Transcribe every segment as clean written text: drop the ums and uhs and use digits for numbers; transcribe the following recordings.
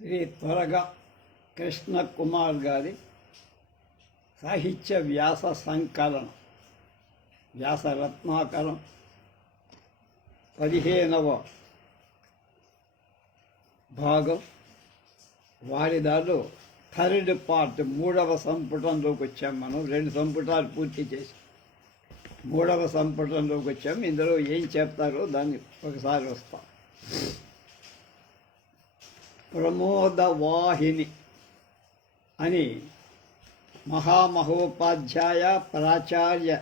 శ్రీ త్వరగా కృష్ణ కుమార్ గారి సాహిత్య వ్యాస సంకలనం వ్యాస రత్నాకరం 15వ భాగం. వారి దారిలో థర్డ్ పార్ట్ 3వ సంపుటంలోకి వచ్చాం. మనం 2 సంపుటాలు పూర్తి చేసి 3వ సంపుటంలోకి వచ్చాం. ఇందులో ఏం చెప్తారో దాన్ని ఒకసారి వస్తాం. ప్రమోదవాహిని అని మహామహోపాధ్యాయ ప్రాచార్య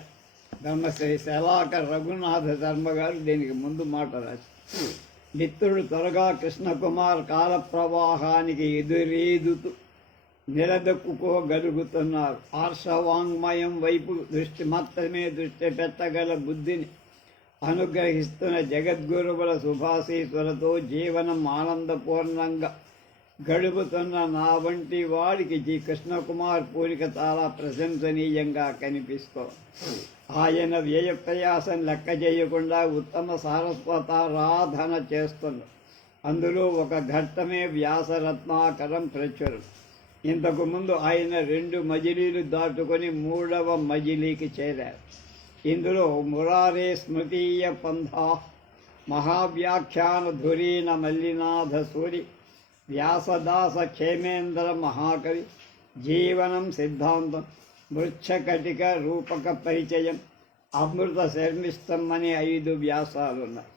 బ్రహ్మశ్రీ శలాక రఘునాథ శర్మ గారు దీనికి ముందు మాట రాసి, మిత్రుడు త్వరగా కృష్ణకుమార్ కాల ప్రవాహానికి ఎదురేదుతూ నిలదొక్కుకోగలుగుతున్నారు. ఆర్షవాంగ్మయం వైపు దృష్టి మాత్రమే దృష్టి పెట్టగల బుద్ధిని అనుగ్రహిస్తున్న జగద్గురువుల శుభాశీస్సులతో జీవనం ఆనందపూర్ణంగా గడుపుతున్న నా వంటి వాడికి జి కృష్ణకుమార్ పూనిక చాలా ప్రశంసనీయంగా కనిపిస్తోంది. ఆయన వ్యయ ప్రయాసం లెక్క చేయకుండా ఉత్తమ సారస్వతారాధన చేస్తున్నారు. అందులో ఒక ఘట్టమే వ్యాసరత్నాకరం ప్రచురణ. ఇంతకు ముందు ఆయన 2 మజిలీలు దాటుకొని 3వ మజిలీకి చేరారు. ఇందులో మురారే స్మృతీయ పంథా, మహావ్యాఖ్యాన ధురీన మల్లినాథ సూరి, వ్యాసదాస క్షేమేంద్ర మహాకవి, జీవనం సిద్ధాంతం, మృచ్ఛకటిక రూపక పరిచయం, అమృత శర్మిష్టం అనే 5 వ్యాసాలున్నాయి.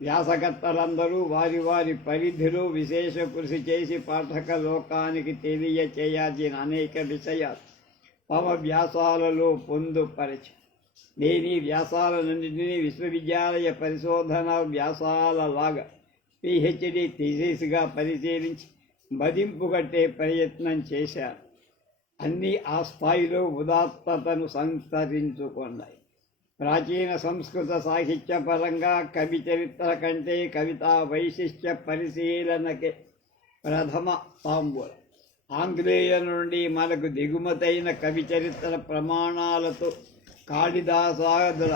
వ్యాసకర్తలందరూ వారి వారి పరిధిలో విశేష కృషి చేసి పాఠక లోకానికి తెలియచేయాల్సిన అనేక విషయాలు తమ వ్యాసాలలో పొందుపరిచి, నేను ఈ వ్యాసాలన్నింటినీ విశ్వవిద్యాలయ పరిశోధన వ్యాసాలలాగా పిహెచ్డి థీసిస్గా పరిశీలించి మదింపు కట్టే ప్రయత్నం చేశారు. అన్నీ ఆ స్థాయిలో ఉదాత్తతను సంతరించుకున్నాయి. ప్రాచీన సంస్కృత సాహిత్య పరంగా కవి చరిత్ర కంటే కవితా వైశిష్ట్య పరిశీలనకే ప్రథమ తాంబూలం. ఆంగ్లేయ నుండి మనకు దిగుమతైన కవి చరిత్ర ప్రమాణాలతో కాళిదాసాదుల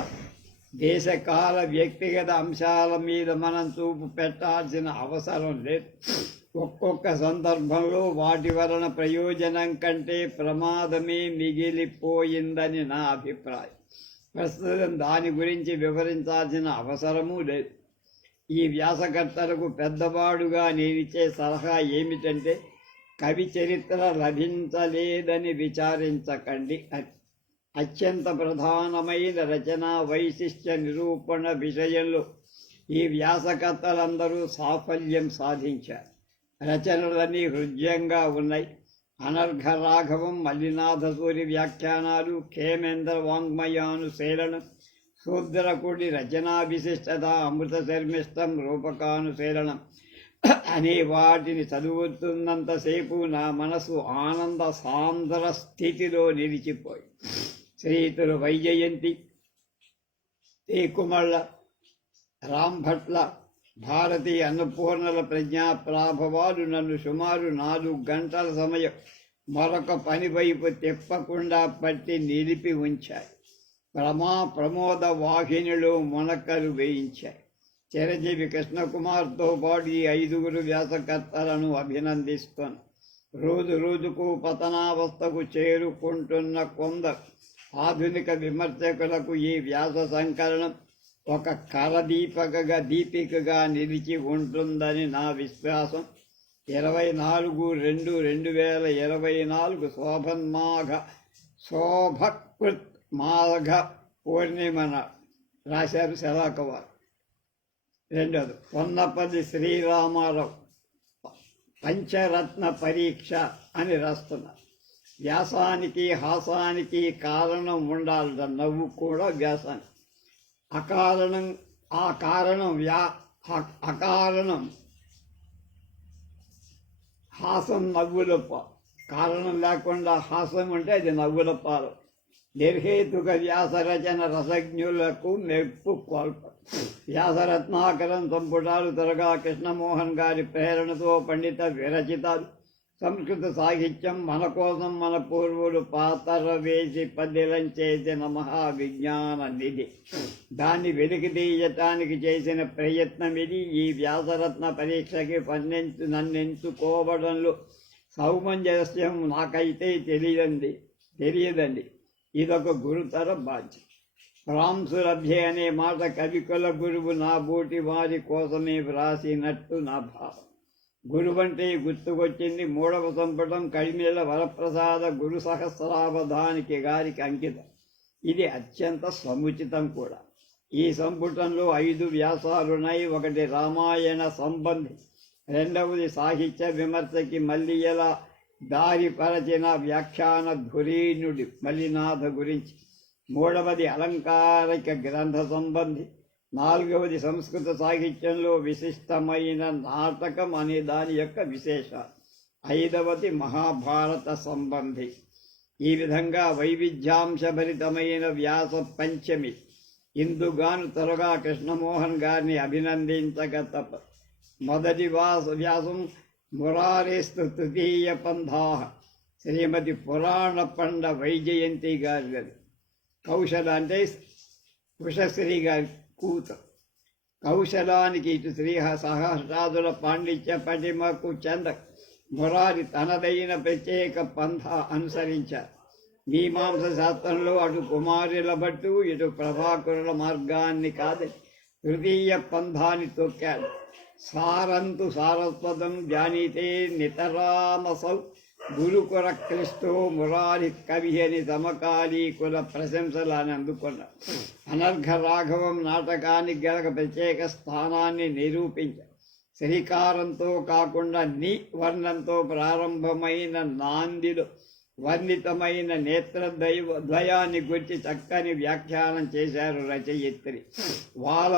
దేశకాల వ్యక్తిగత అంశాల మీద మనం చూపు పెట్టాల్సిన అవసరం లేదు. ఒక్కొక్క సందర్భంలో వాటి వలన ప్రయోజనం కంటే ప్రమాదమే మిగిలిపోయిందని నా అభిప్రాయం. ప్రస్తుతం దాని గురించి వివరించాల్సిన అవసరమూ లేదు. ఈ వ్యాసకర్తలకు పెద్దవాడుగా నేనిచ్చే సలహా ఏమిటంటే, కవి చరిత్ర లభించలేదని విచారించకండి. అత్యంత ప్రధానమైన రచనా వైశిష్ట్య నిరూపణ విషయంలో ఈ వ్యాసకర్తలందరూ సాఫల్యం సాధించారు. రచనలన్నీ హృద్యంగా ఉన్నాయి. అనర్ఘ రాఘవం, మల్లినాథసూరి వ్యాఖ్యానాలు, ఖేమేంద్ర వాంగ్మయానుశీలనం, శూద్రకుడి రచనా విశిష్టత, అమృత శర్మిష్టం, రూపకానుశీలనం అనే వాటిని చదువుతున్నంతసేపు నా మనసు ఆనంద సాంద్ర స్థితిలో నిలిచిపోయి, శ్రీతులు వైజయంతి, కుమళ్ళ, రాంభట్ల, భారతీ అన్నపూర్ణల ప్రజ్ఞాప్రాభవాలు నన్ను సుమారు 4 గంటల సమయం మరొక పని వైపు తిప్పకుండా పట్టి నిలిపి ఉంచాయి. ప్రమోద వాహినిలో మునకలు వేయించాయి. చిరంజీవి కృష్ణకుమార్తో పాటు ఈ 5గురు వ్యాసకర్తలను అభినందిస్తాను. రోజు రోజుకు పతనావస్థకు చేరుకుంటున్న కొందరు ఆధునిక విమర్శకులకు ఈ వ్యాస సంకలనం ఒక దీపికగా నిలిచి ఉంటుందని నా విశ్వాసం. 24/2/2024 శోభకృత్ మాఘ పూర్ణిమన రాశారు శలాకవారు. 2வது పొన్నపల్లి శ్రీరామారావు పంచరత్న పరీక్ష అని రాస్తున్నారు. వ్యాసానికి హాసానికి కారణం ఉండాలట. నవ్వు కూడా వ్యాసానికి అకారణం. అకారణం హాసం నవ్వులప్ప. కారణం లేకుండా హాసం ఉంటే అది నవ్వులప్పాలు. నిర్హేతుక వ్యాసరచన రసజ్ఞులకు మెప్పు కోల్ప. వ్యాసరత్నాకరం సంపుటాలు త్వరగా కృష్ణమోహన్ గారి ప్రేరణతో పండిత విరచితాలు సంస్కృత సాహిత్యం మన కోసం మన పూర్వులు పాతర వేసి పదిలం చేసిన మహావిజ్ఞాన నిధి. దాన్ని వెలికి తీయటానికి చేసిన ప్రయత్నం ఇది. ఈ వ్యాసరత్న పరీక్షకి నన్నెంచుకోవడంలో సౌమంజస్యం నాకైతే తెలియదండి. ఇదొక గురుతర బాధ్యత. ప్రాంసులభ్య అనే మాట కవికుల గురువు నా బోటి వారి కోసమే వ్రాసినట్టు నా భావం. గురువంటే గుర్తుకొచ్చింది 3వ సంపుటం కడిమిల వరప్రసాద గురు సహస్రావధానికి గారికి అంకితం. ఇది అత్యంత సముచితం కూడా. ఈ సంపుటంలో 5 వ్యాసాలున్నాయి. ఒకటి రామాయణ సంబంధి, రెండవది సాహిత్య విమర్శకి మల్లియల దారిపరచిన వ్యాఖ్యాన ధురీణుడి మల్లినాథ గురించి, మూడవది అలంకారిక గ్రంథ సంబంధి, నాలుగవది సంస్కృత సాహిత్యంలో విశిష్టమైన నాటకం అనే దాని యొక్క విశేషాలు, ఐదవది మహాభారత సంబంధి. ఈ విధంగా వైవిధ్యాంశభరితమైన వ్యాస పంచమి. ఇందుగాను త్వరగా కృష్ణమోహన్ గారిని అభినందించక తప్ప. మొదటి వ్యాసం మురారేస్తు తృతీయ పంథా, శ్రీమతి పురాణ పండ వైజయంతి గారి. కౌశల అంటే ఉషశ్రీ గారి కూతురు. కౌశలానికి ఇటు శ్రీ సహస్రాదుల పాండిత్య పటిమకు చెంద మురారి తనదైన ప్రత్యేక పంథ అనుసరించారు. మీమాంస శాస్త్రంలో అటు కుమారుల భట్టు ఇటు ప్రభాకరుల మార్గాన్ని కాదని తృతీయ పంథాన్ని తొక్కాడు. సారంతు సారస్వతం జానీతే నితరామసౌ గురుకుల క్లిష్టో మురారి కవి అని సమకాలీకుల ప్రశంసలు అని అందుకున్నారు. అనర్ఘ రాఘవం నాటకానికి గనక ప్రత్యేక స్థానాన్ని నిరూపించారు. శ్రీకారంతో కాకుండా ని వర్ణంతో ప్రారంభమైన నాందిలో వర్ణితమైన నేత్రద్వయాన్ని గురించి చక్కని వ్యాఖ్యానం చేశారు రచయిత్రి. బాల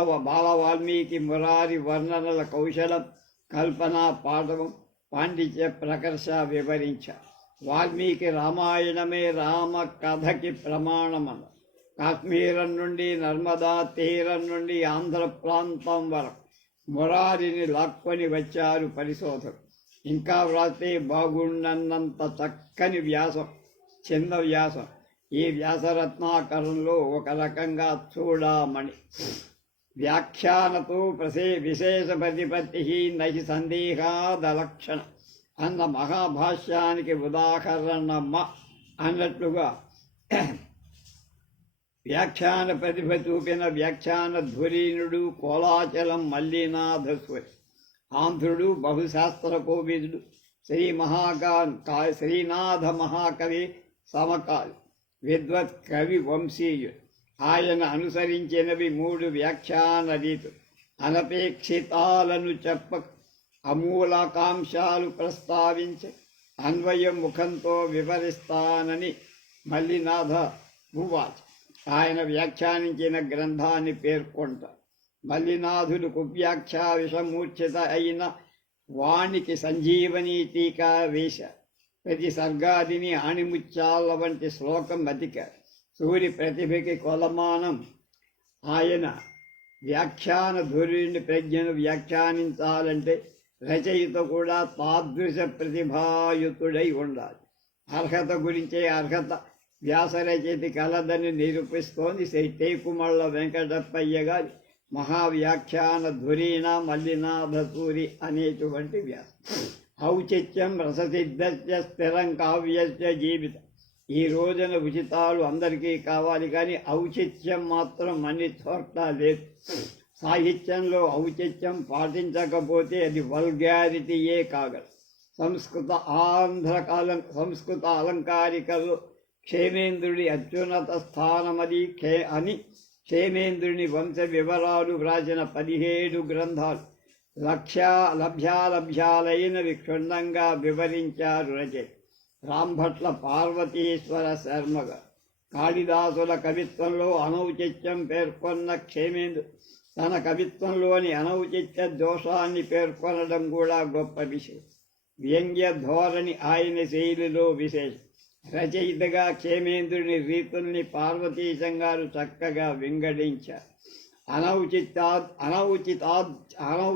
వాల్మీకి మురారి వర్ణనల కౌశలం, కల్పనా పాఠవం, పాండిత్య ప్రకర్ష వివరించారు. వాల్మీకి రామాయణమే రామ కథకి ప్రమాణమన్న. కాశ్మీరం నుండి నర్మదా తీరం నుండి ఆంధ్ర ప్రాంతం వరకు మురారిని లాక్కొని వచ్చారు పరిశోధకులు. ఇంకా వ్రాస్తే బాగుండన్నంత చక్కని వ్యాసం, చిన్న వ్యాసం. ఈ వ్యాసరత్నాకరంలో ఒక రకంగా చూడామణి. వ్యాఖ్యానతో విశేష ప్రతిపత్తి నహి సందేహాదలక్షణ అన్న మహాభాష్యానికి ఉదాహరణమ్మ అన్నట్లుగా వ్యాఖ్యాన ప్రతిభ చూపిన వ్యాఖ్యాన ధురీణుడు కోలాచలం మల్లినాథస్వరి. ఆంధ్రుడు బహుశాస్త్ర కోవిదుడు శ్రీనాథ మహాకవి సమకాలి విద్వత్ కవి వంశీయుడు. ఆయన అనుసరించినవి 3 వ్యాఖ్యాన రీతులు. అనపేక్షితాలను చెప్పక అమూలకాంశాలు ప్రస్తావించి అన్వయ ముఖంతో వివరిస్తానని మల్లినాథ భూవాచ. ఆయన వ్యాఖ్యానించిన గ్రంథాన్ని పేర్కొంటారు. మల్లినాథుడు కువ్యాఖ్యా విషమూర్ఛిత అయిన వాణికి సంజీవనీ టీకా వేశ. ప్రతి సర్గాదిని ఆణిముత్యాల వంటి శ్లోకం అతికారు. సూరి ప్రతిభకి కొలమానం. ఆయన వ్యాఖ్యాన ధురీణి ప్రజ్ఞను వ్యాఖ్యానించాలంటే రచయిత కూడా తాదృశ ప్రతిభాయుతుడై ఉండాలి. అర్హత గురించే అర్హత వ్యాస రచయిత కలదని నిరూపిస్తోంది శ్రీ టేకుమళ్ళ వెంకటప్పయ్య గారి మహావ్యాఖ్యాన ధురీణ మల్లినాథ సూరి అనేటువంటి వ్యాసం. ఔచిత్యం రససిద్ధస్య స్థిరం కావ్యస్య జీవితం. ఈ రోజున ఉచితాలు అందరికీ కావాలి, కానీ ఔచిత్యం మాత్రం అన్ని చోట్ల లేదు. సాహిత్యంలో ఔచిత్యం పాటించకపోతే అది వల్గారిటీయే కాగలదు. సంస్కృత అలంకారికల్లో క్షేమేంద్రుడి అత్యున్నత స్థానమది అని క్షేమేంద్రుని వంశ వివరాలు వ్రాసిన 17 గ్రంథాలు లభ్యాలైనవి క్షుణ్ణంగా వివరించారు రచయిత రాంభట్ల పార్వతీశ్వర శర్మగా. కాళిదాసుల కవిత్వంలో అనౌచిత్యం పేర్కొన్న క్షేమేంద్రు తన కవిత్వంలోని అనౌచిత్య దోషాన్ని పేర్కొనడం కూడా గొప్ప విషయం. వ్యంగ్య ధోరణి ఆయన శైలిలో విశేషం. రచయితగా క్షేమేంద్రుని రీతుల్ని పార్వతీశం గారు చక్కగా వింగడించారు.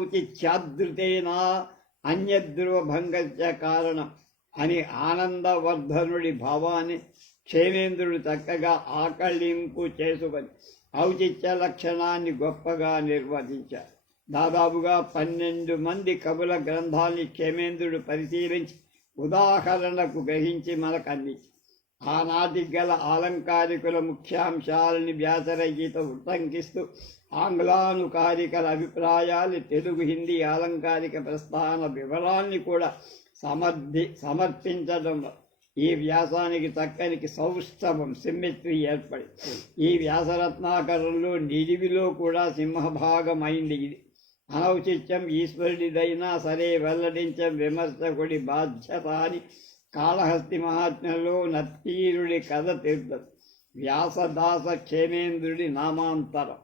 అనౌచిత్యాదృతేనా అన్యధ్రువ భంగస్య కారణం అని ఆనందవర్ధనుడి భావాన్ని క్షేమేంద్రుడు చక్కగా ఆకళింపు చేసుకొని ఔచిత్య లక్షణాన్ని గొప్పగా నిర్వహించారు. దాదాపుగా 12 మంది కవుల గ్రంథాల్ని క్షేమేంద్రుడు పరిశీలించి ఉదాహరణకు గ్రహించి మనకు అందించి ఆనాటికి గల ఆలంకారికుల ముఖ్యాంశాలని వ్యాసరచయిత ఉటంకిస్తూ ఆంగ్లానుకారికల అభిప్రాయాలు తెలుగు హిందీ ఆలంకారిక ప్రస్థాన వివరాల్ని కూడా సమర్పించడంలో ఈ వ్యాసానికి చక్కని సౌష్ఠవం సిమ్మెట్రీ ఏర్పడి ఈ వ్యాసరత్నాకరంలో నిడివిలో కూడా సింహభాగం అయింది. ఇది అనౌచిత్యం ఈశ్వరుడిదైనా సరే వెల్లడించం విమర్శకుడి బాధ్యత అని కాళహస్తి మహాత్మ్యంలో నత్తీరుడి కథ తీర్థం. వ్యాసదాస క్షేమేంద్రుడి నామాంతరం.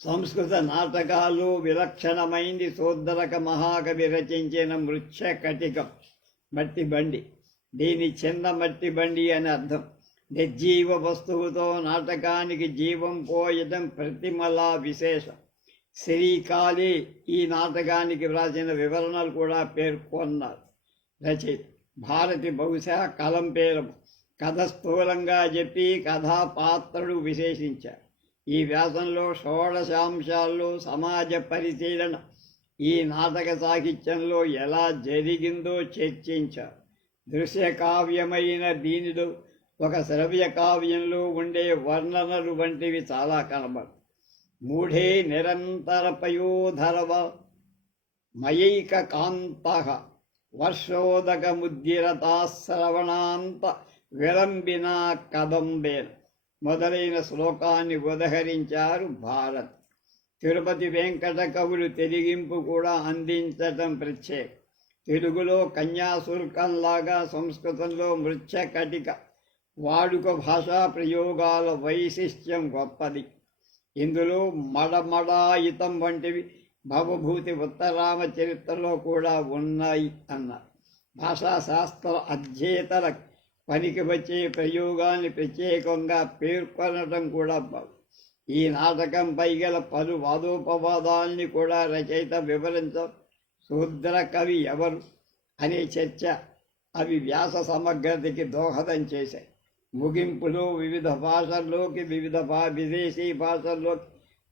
సంస్కృత నాటకాల్లో విలక్షణమైంది సోద్దరక మహాకవి రచించిన మృచ్ఛకటికం, మట్టి బండి. దీని చిన్న మట్టి బండి అని అర్థం. నిర్జీవ వస్తువుతో నాటకానికి జీవం పోయడం ప్రతిమలా విశేషం. శ్రీకాళి ఈ నాటకానికి వ్రాసిన వివరణలు కూడా పేర్కొన్నారు రచయిత. భారతి బహుశా కలం పేరము. కథ స్థూలంగా చెప్పి కథాపాత్రుడు విశేషించారు. ఈ వ్యాసంలో 16 అంశాల్లో సమాజ పరిశీలన ఈ నాటక సాహిత్యంలో ఎలా జరిగిందో చర్చించారు. దృశ్య కావ్యమైన దీనిలో ఒక శ్రవ్య కావ్యంలో ఉండే వర్ణనలు వంటివి చాలా కనబడు. మూఢే నిరంతర పయోధరవ మయైక కాంత వర్షోదక ముద్దిరతా శ్రవణాంత విలంబిన కదంబేన మొదలైన శ్లోకాన్ని ఉదహరించారు భారత్. తిరుపతి వెంకట కవులు తెరిగింపు కూడా అందించటం ప్రత్యేకం. తెలుగులో కన్యాశుల్కంలాగా సంస్కృతంలో మృచ్ఛకటిక వాడుక భాషా ప్రయోగాల వైశిష్ట్యం గొప్పది. ఇందులో మడమడాయితం వంటివి భవభూతి ఉత్తరామ చరిత్రలో కూడా ఉన్నాయి అన్నారు. భాషాశాస్త్ర అధ్యేతల పనికి వచ్చే ప్రయోగాన్ని ప్రత్యేకంగా పేర్కొనడం కూడా ఈ నాటకంపై గల పలు వాదోపవాదాల్ని కూడా రచయిత వివరించడం. శూద్ర కవి ఎవరు అనే చర్చ అవి వ్యాస సమగ్రతకి దోహదం చేశాయి. ముగింపులో వివిధ భాషల్లోకి విదేశీ భాషల్లోకి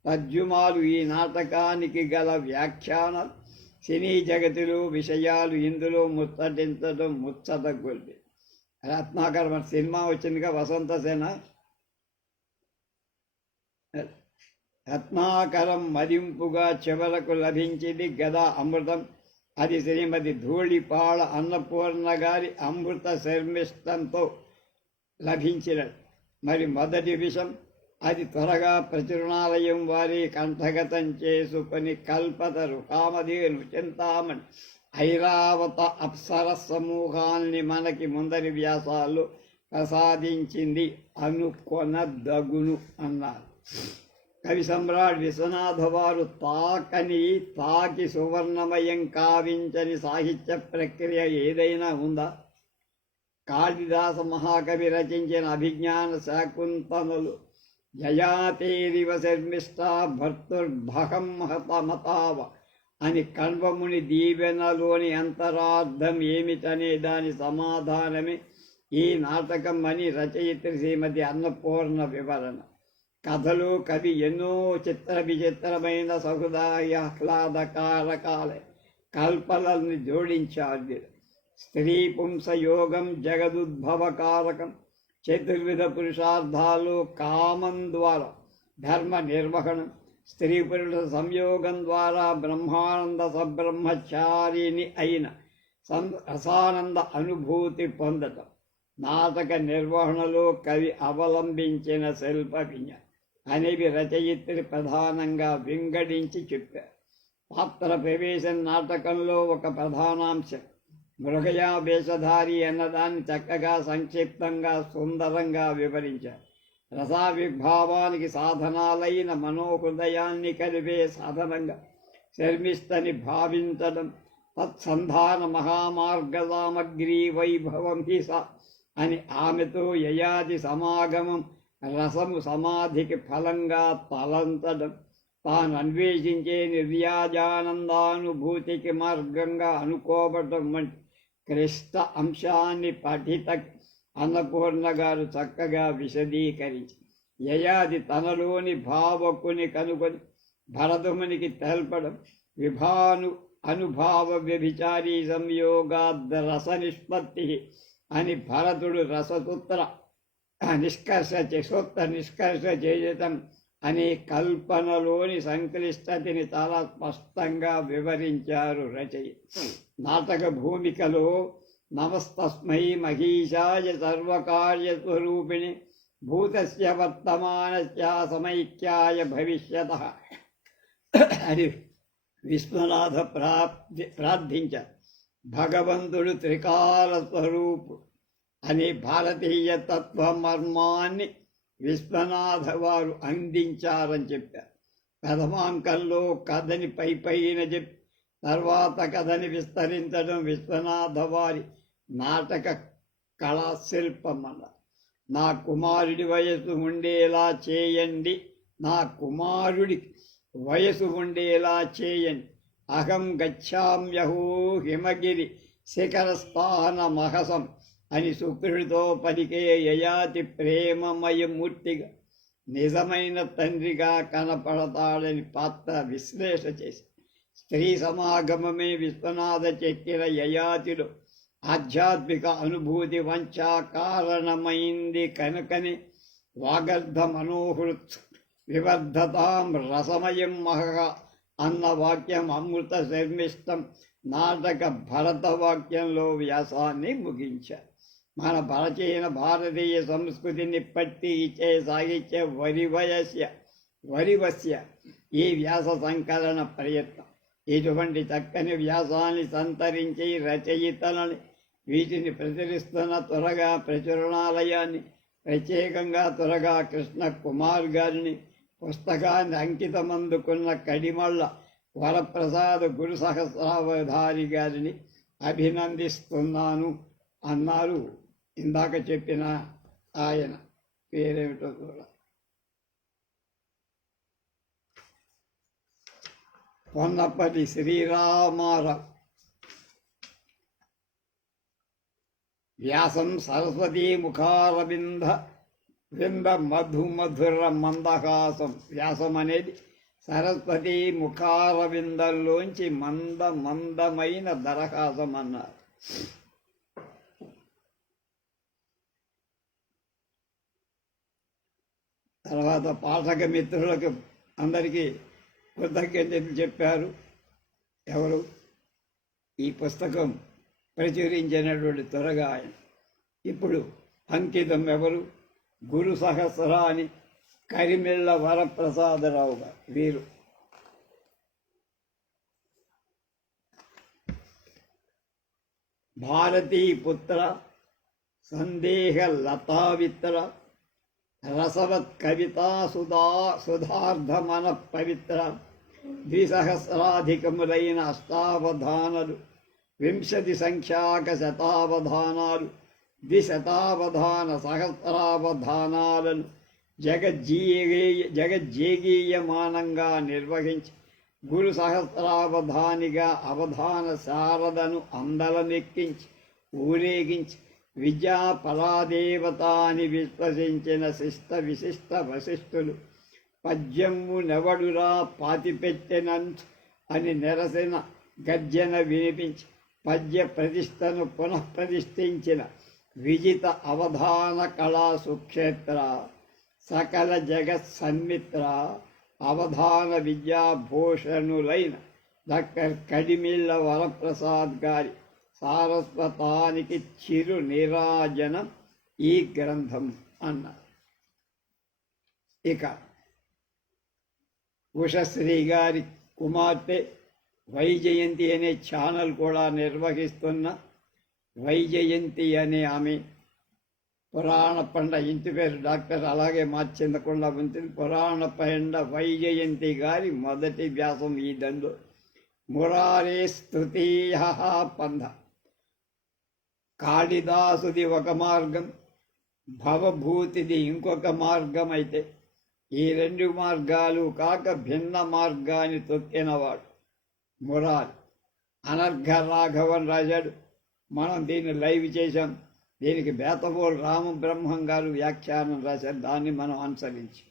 తర్జుమాలు ఈ నాటకానికి గల వ్యాఖ్యానాలు సినీ జగతిలో విషయాలు ఇందులో ముచ్చటించడం ముచ్చటగొల్పి. రత్నాకర్ మన సినిమా వచ్చిందిగా వసంత సేన. రత్నాకరం మదింపుగా చివరకు లభించింది గదా అమృతం. అది శ్రీమతి ధూళిపాళ అన్నపూర్ణ గారి అమృత శర్మిష్టంతో లభించినది. మరి మొదటి విషం అది త్వరగా ప్రచురణాలయం వారి కంఠగతం చేసుకొని కల్పతరు, కామధేను, చింతామణి, ఐరావత అప్సర సమూహాల్ని మనకి ముందరి వ్యాసాల్లో ప్రసాదించింది అనుకొనదగును అన్నారు. కవి సమ్రాట్ విశ్వనాథ వారు తాకి సువర్ణమయం కావించని సాహిత్య ప్రక్రియ ఏదైనా ఉందా? కాళిదాస మహాకవి రచించిన అభిజ్ఞాన శాకుంతలలు జయాతేరివ శర్మిష్ట భర్తుర్భహం హతమతావ అని కణ్వముని దీవెనలోని అంతరార్థం ఏమిటనే దాని సమాధానమే ఈ నాటకం అని రచయిత్రి శ్రీమతి అన్నపూర్ణ వివరణ. కథలో కవి ఎన్నో చిత్ర విచిత్రమైన సహృదయాహ్లాదకారకాల కల్పనల్ని జోడించారు. స్త్రీ పుంసయోగం జగదుద్భవకారకం. చతుర్విధ పురుషార్థాలు కామం ద్వారా ధర్మ నిర్వహణం. స్త్రీ పురుష సంయోగం ద్వారా బ్రహ్మానంద సబ్రహ్మచారిని అయిన రసానంద అనుభూతి పొందటం. నాటక నిర్వహణలో కవి అవలంబించిన శిల్ప విజ్ఞానం అనేవి రచయిత్రి ప్రధానంగా వింగడించి చెప్పారు. పాత్ర ప్రవేశం నాటకంలో ఒక ప్రధానాంశం. మృగయా వేషధారి అన్నదాన్ని చక్కగా సంక్షిప్తంగా సుందరంగా వివరించారు. రసావిర్భావానికి సాధనాలైన మనోహృదయాన్ని కలిపే సాధనంగా శర్మిష్టని భావించడం. తత్సంధాన మహామార్గ సామగ్రీ వైభవం హిస అని ఆమెతో యయాది సమాగమం రసము సమాధికి ఫలంగా తలంచడం. తాను అన్వేషించే నిర్వ్యాజానందానుభూతికి మార్గంగా అనుకోవటం వంటి క్లిష్ట అంశాన్ని పఠిత అన్నపూర్ణ గారు చక్కగా విశదీకరించి యయాది తనలోని భావకుని కనుకొని భరతమునికి తెల్పడం అనుభావ వ్యభిచారీ సంయోగాద్ రస నిష్పత్తి అని భరతుడు రససూత్ర నిష్కర్ష చేయటం అనే కల్పనలోని సంక్లిష్టతని చాలా స్పష్టంగా వివరించారు రచయిత. నాటక భూమికలో నమస్తస్మై మహీశాయ సర్వకార్యస్వరూపిణి భూతస్య వర్తమానస్య సమైక్యాయ భవిష్యతః అని విశ్వనాథ ప్రార్థించారు. భగవంతుడు త్రికాల స్వరూపు అనే భారతీయ తత్వమర్మాన్ని విశ్వనాథ వారు అందించారని చెప్పారు. ప్రథమాంకంలో కథని పైన చెప్పి తర్వాత కథని విస్తరించడం విశ్వనాథ వారి నాటక కళాశిల్పం అన్నారు. నా కుమారుడి వయసు ఉండేలా చేయండి, నా కుమారుడి వయసు ఉండేలా చేయండి. అహం గచ్చామ్యహో హిమగిరి శిఖరస్థాన మహసం అని శుక్రుడితో పలికే యయాతి ప్రేమమయమూర్తిగా నిజమైన తండ్రిగా కనపడతాడని పాత్ర విశ్లేష చేసి స్త్రీ సమాగమమే విశ్వనాథ చెక్కిన యయాతిలో ఆధ్యాత్మిక అనుభూతి వంచా కారణమైంది కనుకనే వాగర్ధ మనోహృత్ వివర్ధతాం రసమయం మహ అన్న వాక్యం అమృత శర్మిష్టం నాటక భరత వాక్యంలో వ్యాసాన్ని ముగించారు. మన ప్రాచీన భారతీయ సంస్కృతిని పట్టి ఇచ్చే సాగిచ్చే వరివస్య ఈ వ్యాస సంకలన ప్రయత్నం. ఇటువంటి చక్కని వ్యాసాన్ని సంతరించి రచయితలని వీటిని ప్రచురిస్తున్న త్వరగా ప్రచురణాలయాన్ని ప్రత్యేకంగా త్వరగా కృష్ణ కుమార్ గారిని పుస్తకాన్ని అంకితమందుకున్న కడిమళ్ళ వరప్రసాద్ గురు సహస్రావధారి గారిని అభినందిస్తున్నాను అన్నారు. ఇందాక చెప్పిన ఆయన పేరేమిటో కూడా పొన్నప్పటి శ్రీరామారావు. వ్యాసం సరస్వతీ ముఖారవింద మధుమధుర మందహాసం. వ్యాసం అనేది సరస్వతి ముఖారవిందంలోంచి మందమైన దరహాసం అన్నారు. తర్వాత పాఠక మిత్రులకు అందరికీ కృతజ్ఞతలు చెప్పారు. ఎవరు ఈ పుస్తకం ప్రచురించినటువంటి త్వరగా ఆయన. ఇప్పుడు అంకితం ఎవరు? గురు సహస్రాని కరిమెళ్ళ వరప్రసాదరావు గారు. వీరు భారతీపుత్ర సందేహ లతావిత్ర రసవత్ కవితా సుధార్ధమన పవిత్ర ద్విసహస్రాధికములైన అష్టావధానాలు 20 సంఖ్యాక శతావధానాలు ద్విశతావధాన సహస్రావధానాలను జగజ్జేగీయమానంగా నిర్వహించి గురు సహస్రావధానిగా అవధాన శారదను అందలమెక్కించి ఊరేగించి విద్యా పరాదేవతాని విశ్వసించిన విశిష్ట వశిష్ఠులు పద్యము నెవడురా పాతిపెట్టెనంచు అని నెరసిన గర్జన వినిపించి పద్య ప్రతిష్టను పునఃప్రతిష్ఠించిన విజిత అవధాన కళా సుక్షేత్ర సకల జగత్ సన్మిత్ర అవధాన విద్యాభూషణులైన డాక్టర్ కడిమిళ్ళ వరప్రసాద్ గారి సారస్వతానికి చిరు నిరాజనం ఈ గ్రంథం అన్నారు. ఇక ఉషశ్రీ గారి కుమార్తె వైజయంతి అనే ఛానల్ కూడా నిర్వహిస్తున్న వైజయంతి అనే ఆమె పురాణ పండ, ఇంటి పేరు డాక్టర్ అలాగే మార్చెందకుండా ఉంటుంది. పురాణ పండ వైజయంతి గారి మొదటి వ్యాసం ఈ దండు. మురారే స్తృతీయ పంధ. కాళిదాసుది ఒక మార్గం, భవభూతిది ఇంకొక మార్గం అయితే ఈ 2 మార్గాలు కాక భిన్న మార్గాన్ని తొక్కినవాడు మురారి. అనర్ఘ రాఘవన్ రాశాడు. మనం దీన్ని లైవ్ చేశాం. దీనికి బేతబోలు రామబ్రహ్మం గారు వ్యాఖ్యానం రాశారు, దాన్ని మనం అనుసరించి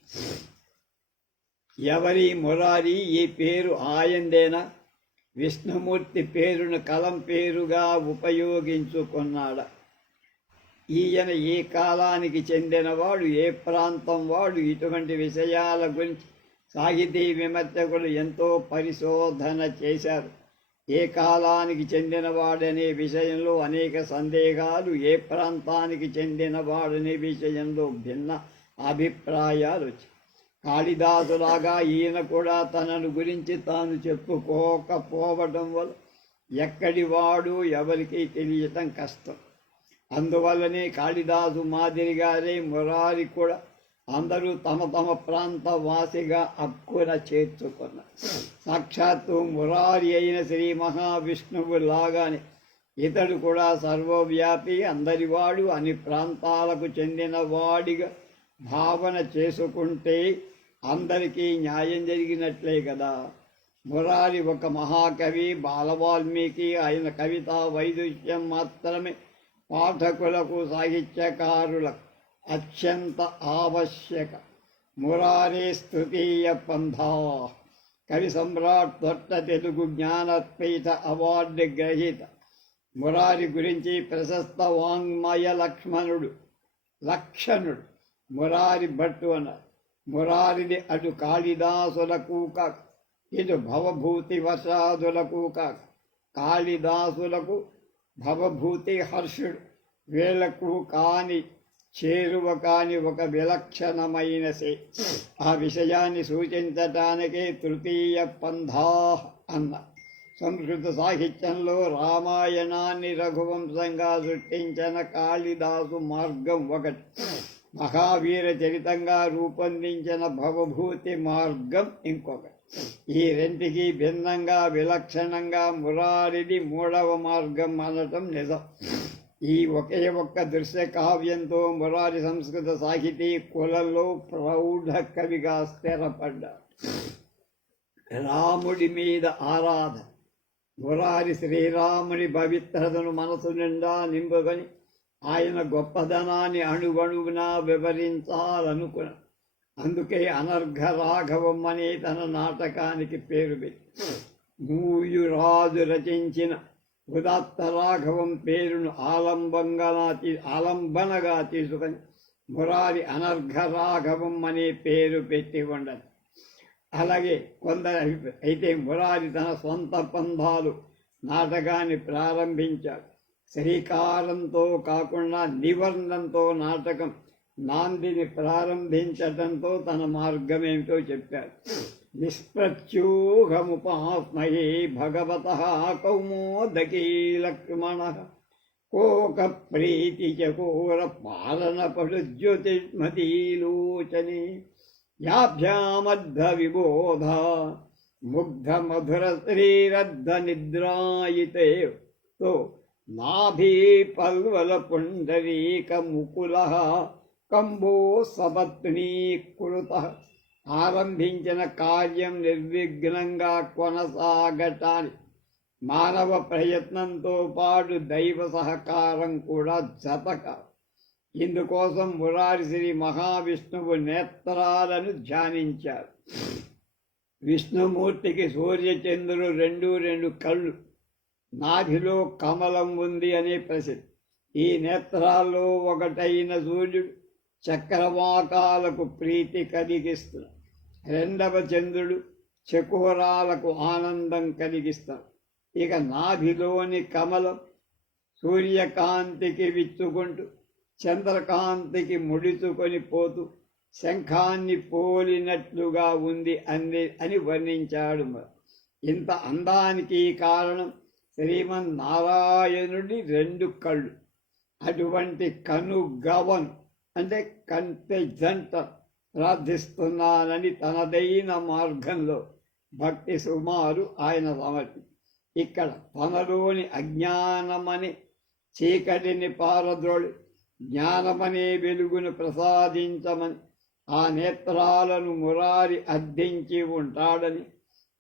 ఎవరి మురారి ఈ పేరు ఆయందేనా, విష్ణుమూర్తి పేరును కలం పేరుగా ఉపయోగించుకున్నాడా, ఈయన ఏ కాలానికి చెందినవాడు, ఏ ప్రాంతం వాడు, ఇటువంటి విషయాల గురించి సాహితీ విమర్శకులు ఎంతో పరిశోధన చేశారు. ఏ కాలానికి చెందినవాడనే విషయంలో అనేక సందేహాలు, ఏ ప్రాంతానికి చెందినవాడనే విషయంలో భిన్న అభిప్రాయాలు వచ్చాయి. కాళిదాసులాగా ఈయన కూడా తనను గురించి తాను చెప్పుకోకపోవడం వల్ల ఎక్కడి వాడు ఎవరికీ తెలియటం కష్టం. అందువల్లనే కాళిదాసు మాదిరిగానే మురారి కూడా అందరూ తమ తమ ప్రాంత వాసిగా హక్కున చేర్చుకున్నారు. సాక్షాత్తు మురారి అయిన శ్రీ మహావిష్ణువు లాగానే ఇతడు కూడా సర్వవ్యాపి, అందరివాడు, అన్ని ప్రాంతాలకు చెందిన వాడిగా భావన చేసుకుంటే అందరికీ న్యాయం జరిగినట్లే కదా. మురారి ఒక మహాకవి, బాలవాల్మీకి. ఆయన కవితా వైదుష్యం మాత్రమే పాఠకులకు, సాహిత్యకారులకు అత్యంత ఆవశ్యక. మురారే తృతీయ పంథా. కవి సమ్రాట్, తొట్ట తెలుగు జ్ఞానపీఠ అవార్డు గ్రహీత. మురారి గురించి ప్రశస్త వాంగ్మయ లక్షణుడు మురారి భట్టు అన్నారు. మురారిది అటు కాళిదాసులకు కాక, ఇటు భవభూతి వసాదులకు కాక, కాళిదాసులకు భవభూతి హర్షుడు, వీళ్లకు కాని చేరువ కాని ఒక విలక్షణమైన ఆ విషయాన్ని సూచించటానికే తృతీయ పంథా అన్న. సంస్కృత సాహిత్యంలో రామాయణాన్ని రఘువంశంగా సృష్టించిన కాళిదాసు మార్గం ఒకటి, మహావీర చరితంగా రూపొందించిన భవభూతి మార్గం ఇంకొకటి. ఈ రెంటికి భిన్నంగా, విలక్షణంగా మురారిది మూడవ మార్గం అనటం నిజం. ఈ ఒకే ఒక్క దృశ్య కావ్యంతో మురారి సంస్కృత సాహితీ కులలో ప్రౌఢ కవిగా స్థిరపడ్డాడు. రాముడి మీద ఆరాధన. మురారి శ్రీరాముని పవిత్రతను మనసు నిండా నింపుకొని ఆయన గొప్పదనాన్ని అణువణువునా వివరించాలనుకున్నాడు. అందుకే అనర్ఘ రాఘవం అనే తన నాటకానికి పేరు పెట్టి మూయురాజు రచించిన ఉదాత్త రాఘవం పేరును ఆలంబనగా తీసుకొని మురారి అనర్ఘ రాఘవం అనే పేరు పెట్టి ఉండదు. అలాగే కొందరు అయితే మురారి తన సొంత పంథాలు నాటకాన్ని ప్రారంభించాడు. శ్రీకారంతో కాకుండా నివర్ణంతో నాటకం నాందిని ప్రారంభించటంతో తన మార్గమేమిటో చెప్పాడు. నిష్ప్రత్యూహముపాస్మహే భగవతః కౌమోదకీ లక్ష్మణ కోక ప్రీతి చకోర పాలన పడు జ్యోతిష్మతీలోచనే యాభ్యామద్ధ విబోధ ముగ్ధ మధుర శ్రీరద్ధ నిద్రాయితే తో నాభీ పల్వల పుండరీక ముకుల కంబో సపత్నీకృత. ఆరంభించిన కార్యం నిర్విఘ్నంగా కొనసాగటానికి మానవ ప్రయత్నంతో పాటు దైవ సహకారం కూడా జతక. ఇందుకోసం మురారి శ్రీ మహావిష్ణువు నేత్రాలను ధ్యానించారు. విష్ణుమూర్తికి సూర్యచంద్రులు రెండు కళ్ళు, నాభిలో కమలం ఉంది అనే ప్రసిద్ధి. ఈ నేత్రాల్లో ఒకటైన సూర్యుడు చక్రవాకాలకు ప్రీతి కలిగిస్తున్నాడు. రెండవ చంద్రుడు చకోరాలకు ఆనందం కలిగిస్తాడు. ఇక నాభిలోని కమలం సూర్యకాంతికి విచ్చుకుంటూ చంద్రకాంతికి ముడుచుకొని పోతూ శంఖాన్ని పోలినట్లుగా ఉంది అని వర్ణించాడు. ఇంత అందానికి కారణం శ్రీమన్నారాయణుడి రెండు కళ్ళు. అటువంటి కనుగవను అంటే కంటె జంట ప్రార్థిస్తున్నానని తనదైన మార్గంలో భక్తి సుమారు ఆయన సమర్పి ఇక్కడ తనలోని అజ్ఞానమని చీకటిని పారద్రోళి జ్ఞానమనే వెలుగును ప్రసాదించమని ఆ నేత్రాలను మురారి అద్దించి ఉంటాడని,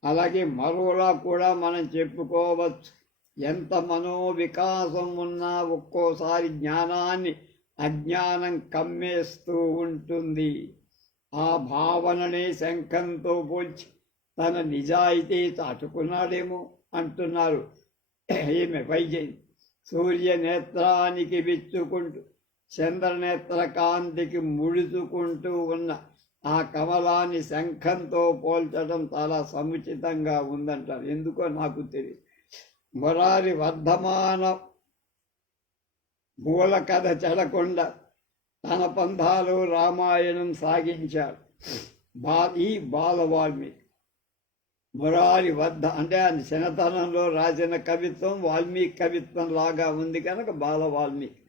అలాగే మరోలా కూడా మనం చెప్పుకోవచ్చు. ఎంత మనోవికాసం ఉన్నా ఒక్కోసారి జ్ఞానాన్ని అజ్ఞానం కమ్మేస్తూ ఉంటుంది. ఆ భావననే శంఖంతో పోల్చి తన నిజాయితీ చాటుకున్నాడేమో అంటున్నారు ఈమె వైజయంతి. సూర్యనేత్రానికి విచ్చుకుంటూ చంద్రనేత్ర కాంతికి ముడుచుకుంటూ ఉన్న ఆ కమలాన్ని శంఖంతో పోల్చడం చాలా సముచితంగా ఉందంటారు. ఎందుకో నాకు తెలియదు. మురారి వర్ధమాన మూల కథ చెడకుండా తన పంథాలు రామాయణం సాగించాడు ఈ బాలవాల్మీకి. మురారి వద్ద అంటే ఆయన చిన్నతనంలో రాసిన కవిత్వం వాల్మీకి కవిత్వం లాగా ఉంది కనుక బాలవాల్మీకి.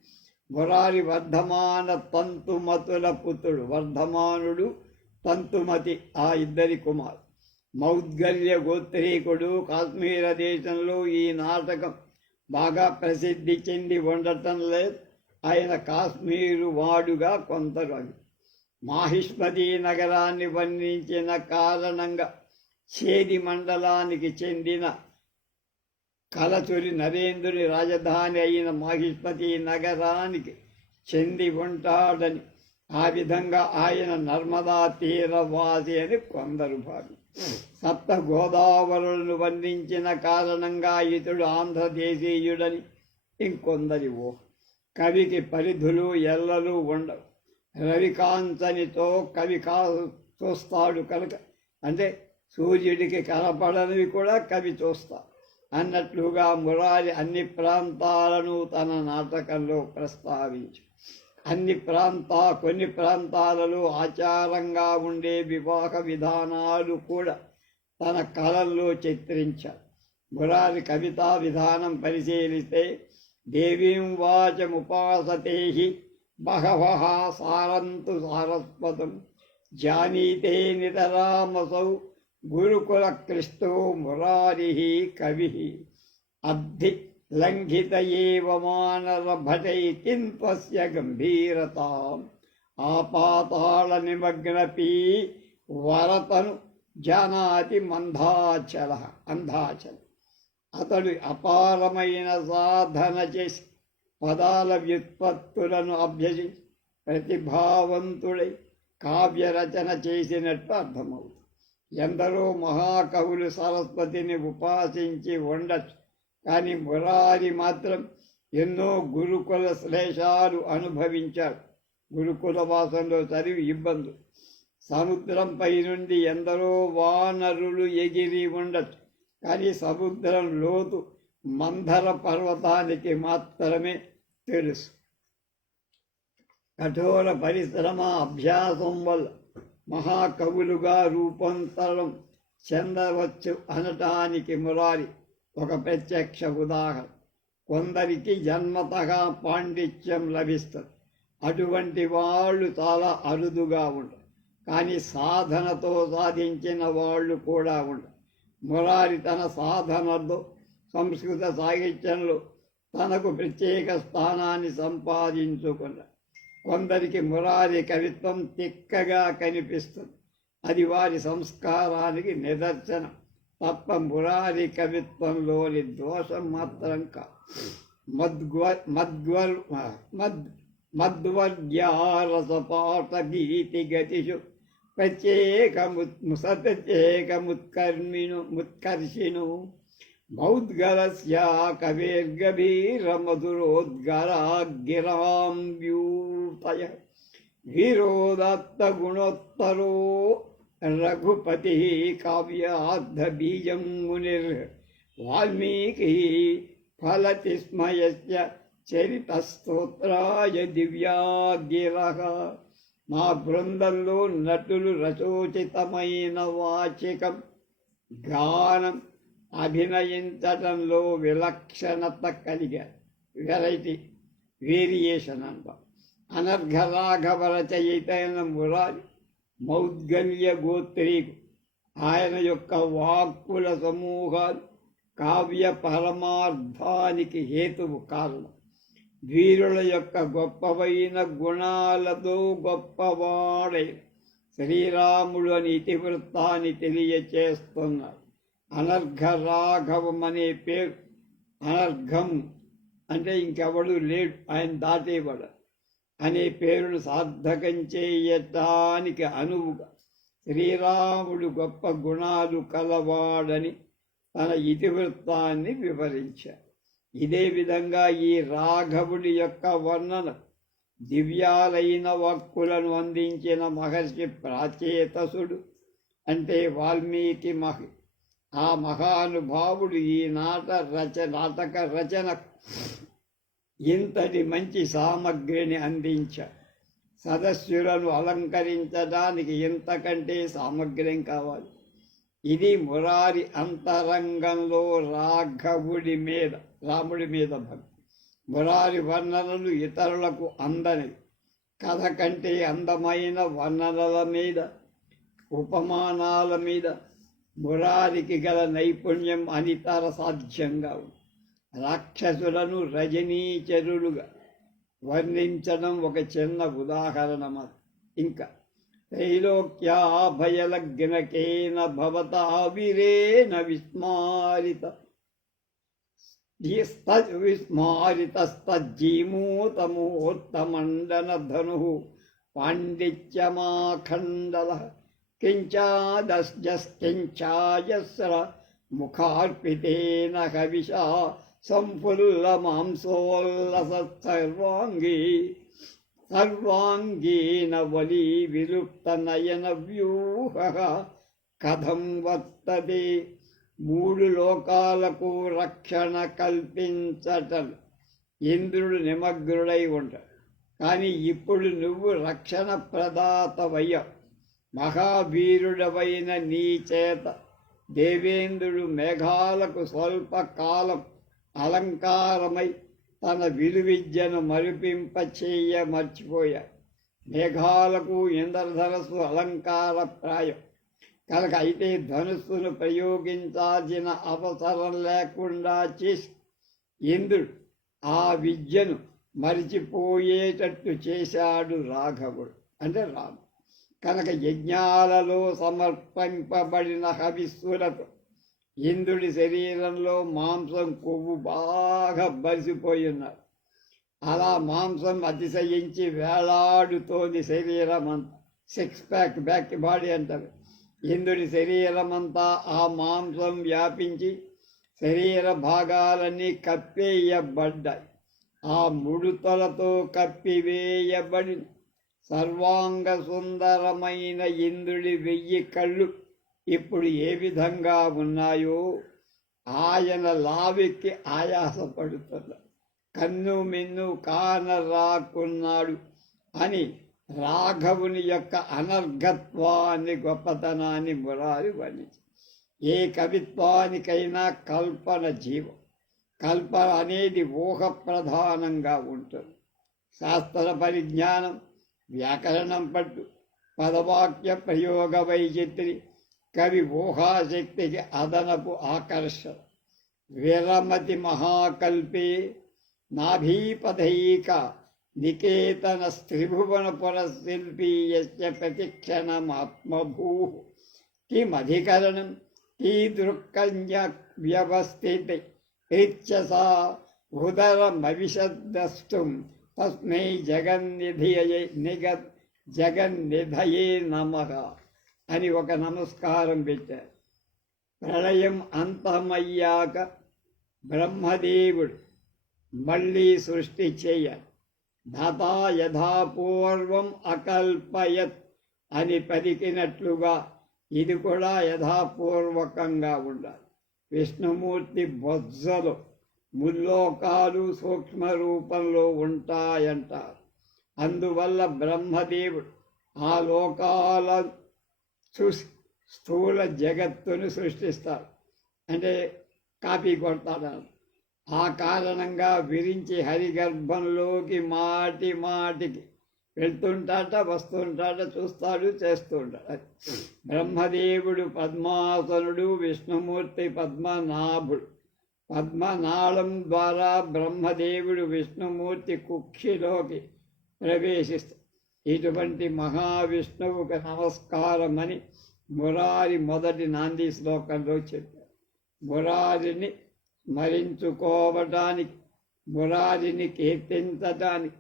మురారి వర్ధమాన తంతుమతుల పుత్రుడు. వర్ధమానుడు, తంతుమతి ఆ ఇద్దరి కుమారు. మౌద్గల్య గోత్రీకుడు. కాశ్మీర దేశంలో ఈ నాటకం బాగా ప్రసిద్ధి చెంది ఉండటం లేదు. ఆయన కాశ్మీరు వాడుగా కొందరు మాహిష్మతి నగరాన్ని వర్ణించిన కారణంగా చేది మండలానికి చెందిన కలచురి నరేంద్రుని రాజధాని అయిన మాహిష్మతి నగరానికి చెంది ఉంటాడని, ఆ విధంగా ఆయన నర్మదా తీరవాసి అని కొందరు భావి. సప్త గోదావరులను వర్ణించిన కారణంగా ఇతడు ఆంధ్రదేశీయుడని ఇంకొందరి ఊహ. కవికి పరిధులు ఎల్లలు ఉండవు. రవికాంతనితో కవి చూస్తాడు కనుక, అంటే సూర్యుడికి కనపడనివి కూడా కవి చూస్తా అన్నట్లుగా మురారి అన్ని ప్రాంతాలను తన నాటకంలో ప్రస్తావించు. కొన్ని ప్రాంతాలలో ఆచారంగా ఉండే వివాహ విధానాలు కూడా తన కళల్లో చిత్రించారు. మురారి కవితా విధానం పరిశీలిస్తే దేవీం వాచముపాసతే బహవః సారంతు సారస్వతం జానీతే నితరామసౌ గురుకుల కృష్ణో మురారి కవి అబ్ధి లంఘిత ఏవ మానర భటైతిన్పస్య గంభీరతాం ఆపాతాళ నిమగ్నపీ వరతను జానాతి అంధాచల. అతడు అపారమైన సాధన చేసి పదాల వ్యుత్పత్తులను అభ్యసించి ప్రతిభావంతుడై కావ్యరచన చేసినట్టు అర్థమవుతుంది. ఎందరో మహాకవులు సరస్వతిని ఉపాసించి ఉండొచ్చు, కానీ మురారి మాత్రం ఎన్నో గురుకుల శ్లేషాలు అనుభవించాడు. గురుకుల వాసంలో చదివి ఇబ్బందులు. సముద్రంపై నుండి ఎందరో వానరులు ఎగిరి ఉండొచ్చు, కానీ సముద్రం లోతు మందర పర్వతానికి మాత్రమే తెలుసు. కఠోర పరిశ్రమ అభ్యాసం వల్ల మహాకవులుగా రూపాంతరం చెందవచ్చు అనటానికి మురారి ఒక ప్రత్యక్ష ఉదాహరణ. కొందరికి జన్మతగా పాండిత్యం లభిస్తుంది. అటువంటి వాళ్ళు చాలా అరుదుగా ఉండరు, కానీ సాధనతో సాధించిన వాళ్ళు కూడా ఉండరు. మురారి తన సాధనలో సంస్కృత సాహిత్యంలో తనకు ప్రత్యేక స్థానాన్ని సంపాదించుకున్నాడు. కొందరికి మురారి కవిత్వం తిక్కగా కనిపిస్తుంది. అది వారి సంస్కారానికి నిదర్శనం తప్ప మురారి కవిత్వంలోని దోషం మాత్రం కాదు. మద్వర్గ్యారసపాట గీతి గతిషు ప్రత్యేకముత్కర్షిణు మౌద్గలస్య కవిర్గభీరమధురోద్గరాగిరాంబ్యూతయ వీరోదత్త గుణోత్తరో రఘుపతి కావ్యార్థబీజం మునిర్ వాల్మీకి ఫలతి స్మయస్య చరితస్తోత్రాయ దివ్యాగిరః. మా బృందంలో నటులు రచోచితమైన వాచికం గానం అభినయించటంలో విలక్షణత కలిగారు. వెరైటీ, వేరియేషన్ అంటాం. అనర్ఘ రాఘవ రచయితైన మురారి మౌద్గల్య గోత్రీకు. ఆయన యొక్క వాక్కుల సమూహాలు కావ్య పరమార్థానికి హేతువు కారణం. వీరుల యొక్క గొప్పవైన గుణాలతో గొప్పవాడైన శ్రీరాముడు అని ఇతివృత్తాన్ని తెలియచేస్తున్నాడు. అనర్ఘ రాఘవం అనే పేరు అనర్ఘం అంటే ఇంకెవడు లేడు, ఆయన దాటేవాడు అనే పేరును సార్థకం చేయటానికి అనువుగా శ్రీరాముడు గొప్ప గుణాలు కలవాడని తన ఇతివృత్తాన్ని వివరించారు. ఇదే విధంగా ఈ రాఘవుడి యొక్క వర్ణన దివ్యాలైన వాక్కులను అందించిన మహర్షి ప్రాచేతసుడు అంటే వాల్మీకి ఆ మహానుభావుడు ఈ నాటక రచన ఇంతటి మంచి సామగ్రిని అందించారు. సదస్సులను అలంకరించడానికి ఇంతకంటే సామగ్ర్యం కావాలి. ఇది మురారి అంతరంగంలో రాముడి మీద భక్తి. మురారి వర్ణనలు ఇతరులకు అందనివి. కథ కంటే అందమైన వర్ణనల మీద, ఉపమానాల మీద మురారికి గల నైపుణ్యం అనితర సాధ్యంగా ఉంది. రాక్షసులను రజనీచరులుగా వర్ణించడం ఒక చిన్న ఉదాహరణ. ఇంకా త్రైలోక్యాభయలగ్నకేన భవతావిరేణ విస్మారితస్తజ్జీమూతమూర్తమండనధను పాండిత్యమాఖండల కించాదస్కించాయస్ర ముఖార్పితేన హవిషా సంఫుల్లమాంసోల్లస సర్వాంగీన వలీ విలుప్త నయన వ్యూహ కథం వర్తతే. 3 లోకాలకు రక్షణ కల్పించటం ఇంద్రుడు నిమగ్నుడై ఉంటాడు. కానీ ఇప్పుడు నువ్వు రక్షణ ప్రదాతవయ్యావు. మహావీరుడవైన నీ చేత దేవేంద్రుడు మేఘాలకు స్వల్పకాలం అలంకారమై తన విలువిద్యను మర్చిపోయాడు. మేఘాలకు ఇంద్రధనస్సు అలంకారప్రాయం కనుక అయితే ధనుస్సును ప్రయోగించాల్సిన అవసరం లేకుండా చేసి ఇంద్రుడు ఆ విద్యను మరిచిపోయేటట్టు చేశాడు రాఘవుడు అంటే రాము. కనుక యజ్ఞాలలో సమర్పింపబడిన హవిస్సులతో ఇంద్రుడి శరీరంలో మాంసం కొవ్వు బాగా బలిసిపోయి ఉన్నారు. అలా మాంసం అతిశయించి వేలాడుతోంది శరీరం అంతా. 6 ప్యాక్ బ్యాక్ బాడీ అంటారు. ఇంద్రుడి శరీరమంతా ఆ మాంసం వ్యాపించి శరీర భాగాలన్నీ కప్పేయబడ్డాయి. ఆ ముడుతలతో కప్పివేయబడి సర్వాంగ సుందరమైన ఇంద్రుడి 1000 కళ్ళు ఇప్పుడు ఏ విధంగా ఉన్నాయో ఆయన లావికి ఆయాసపడుతున్నారు. కన్ను మిన్ను కానరాకున్నాడు అని రాఘవుని యొక్క అనర్ఘత్వాన్ని, గొప్పతనాన్ని మురారి వర్ణించి. ఏ కవిత్వానికైనా కల్పన జీవం. కల్పన అనేది ఊహ ప్రధానంగా ఉంటుంది. శాస్త్ర పరిజ్ఞానం, వ్యాకరణం పట్టు, పదవాక్య ప్రయోగ వైచిత్రి, కవి ఊహాశక్తికి అదనపు ఆకర్షణ. విరమతి మహాకల్పే నాభీపథైక నికేతన స్త్రిభువన పురశిల్పీ యస్య ప్రతిక్షణమాత్మభూ కిమధికరణం కీదృక్కన్య వ్యవస్థితి రిత్యసా ఉదరమవిశద్రష్టుం తస్మై జగన్నిధయే నమః అని ఒక నమస్కారం పెట్టారు. ప్రళయం అంతమయ్యాక బ్రహ్మదేవుడు మళ్ళీ సృష్టి చేయాలి. దాతా యథాపూర్వం అకల్పయత్ అని పలికినట్లుగా ఇది కూడా యథాపూర్వకంగా ఉండాలి. విష్ణుమూర్తి బొజ్జలు ముల్లోకాలు సూక్ష్మ రూపంలో ఉంటాయంటారు. అందువల్ల బ్రహ్మదేవుడు ఆ లోకాల చూసి స్థూల జగత్తును సృష్టిస్తారు. అంటే కాపీ కొడతాడు. ఆ కారణంగా విరించి హరిగర్భంలోకి మాటికి వెళ్తుంటాట, వస్తుంటాట, చూస్తాడు, చేస్తూ ఉంటాడు. బ్రహ్మదేవుడు పద్మాసనుడు, విష్ణుమూర్తి పద్మనాభుడు. పద్మనాళం ద్వారా బ్రహ్మదేవుడు విష్ణుమూర్తి కుక్షిలోకి ప్రవేశిస్తాడు. ఇటువంటి మహావిష్ణువుకు నమస్కారం అని మురారి మొదటి నాంది శ్లోకంలో చెప్పారు. మురారిని స్మరించుకోవటానికి, మురారిని కీర్తించటానికి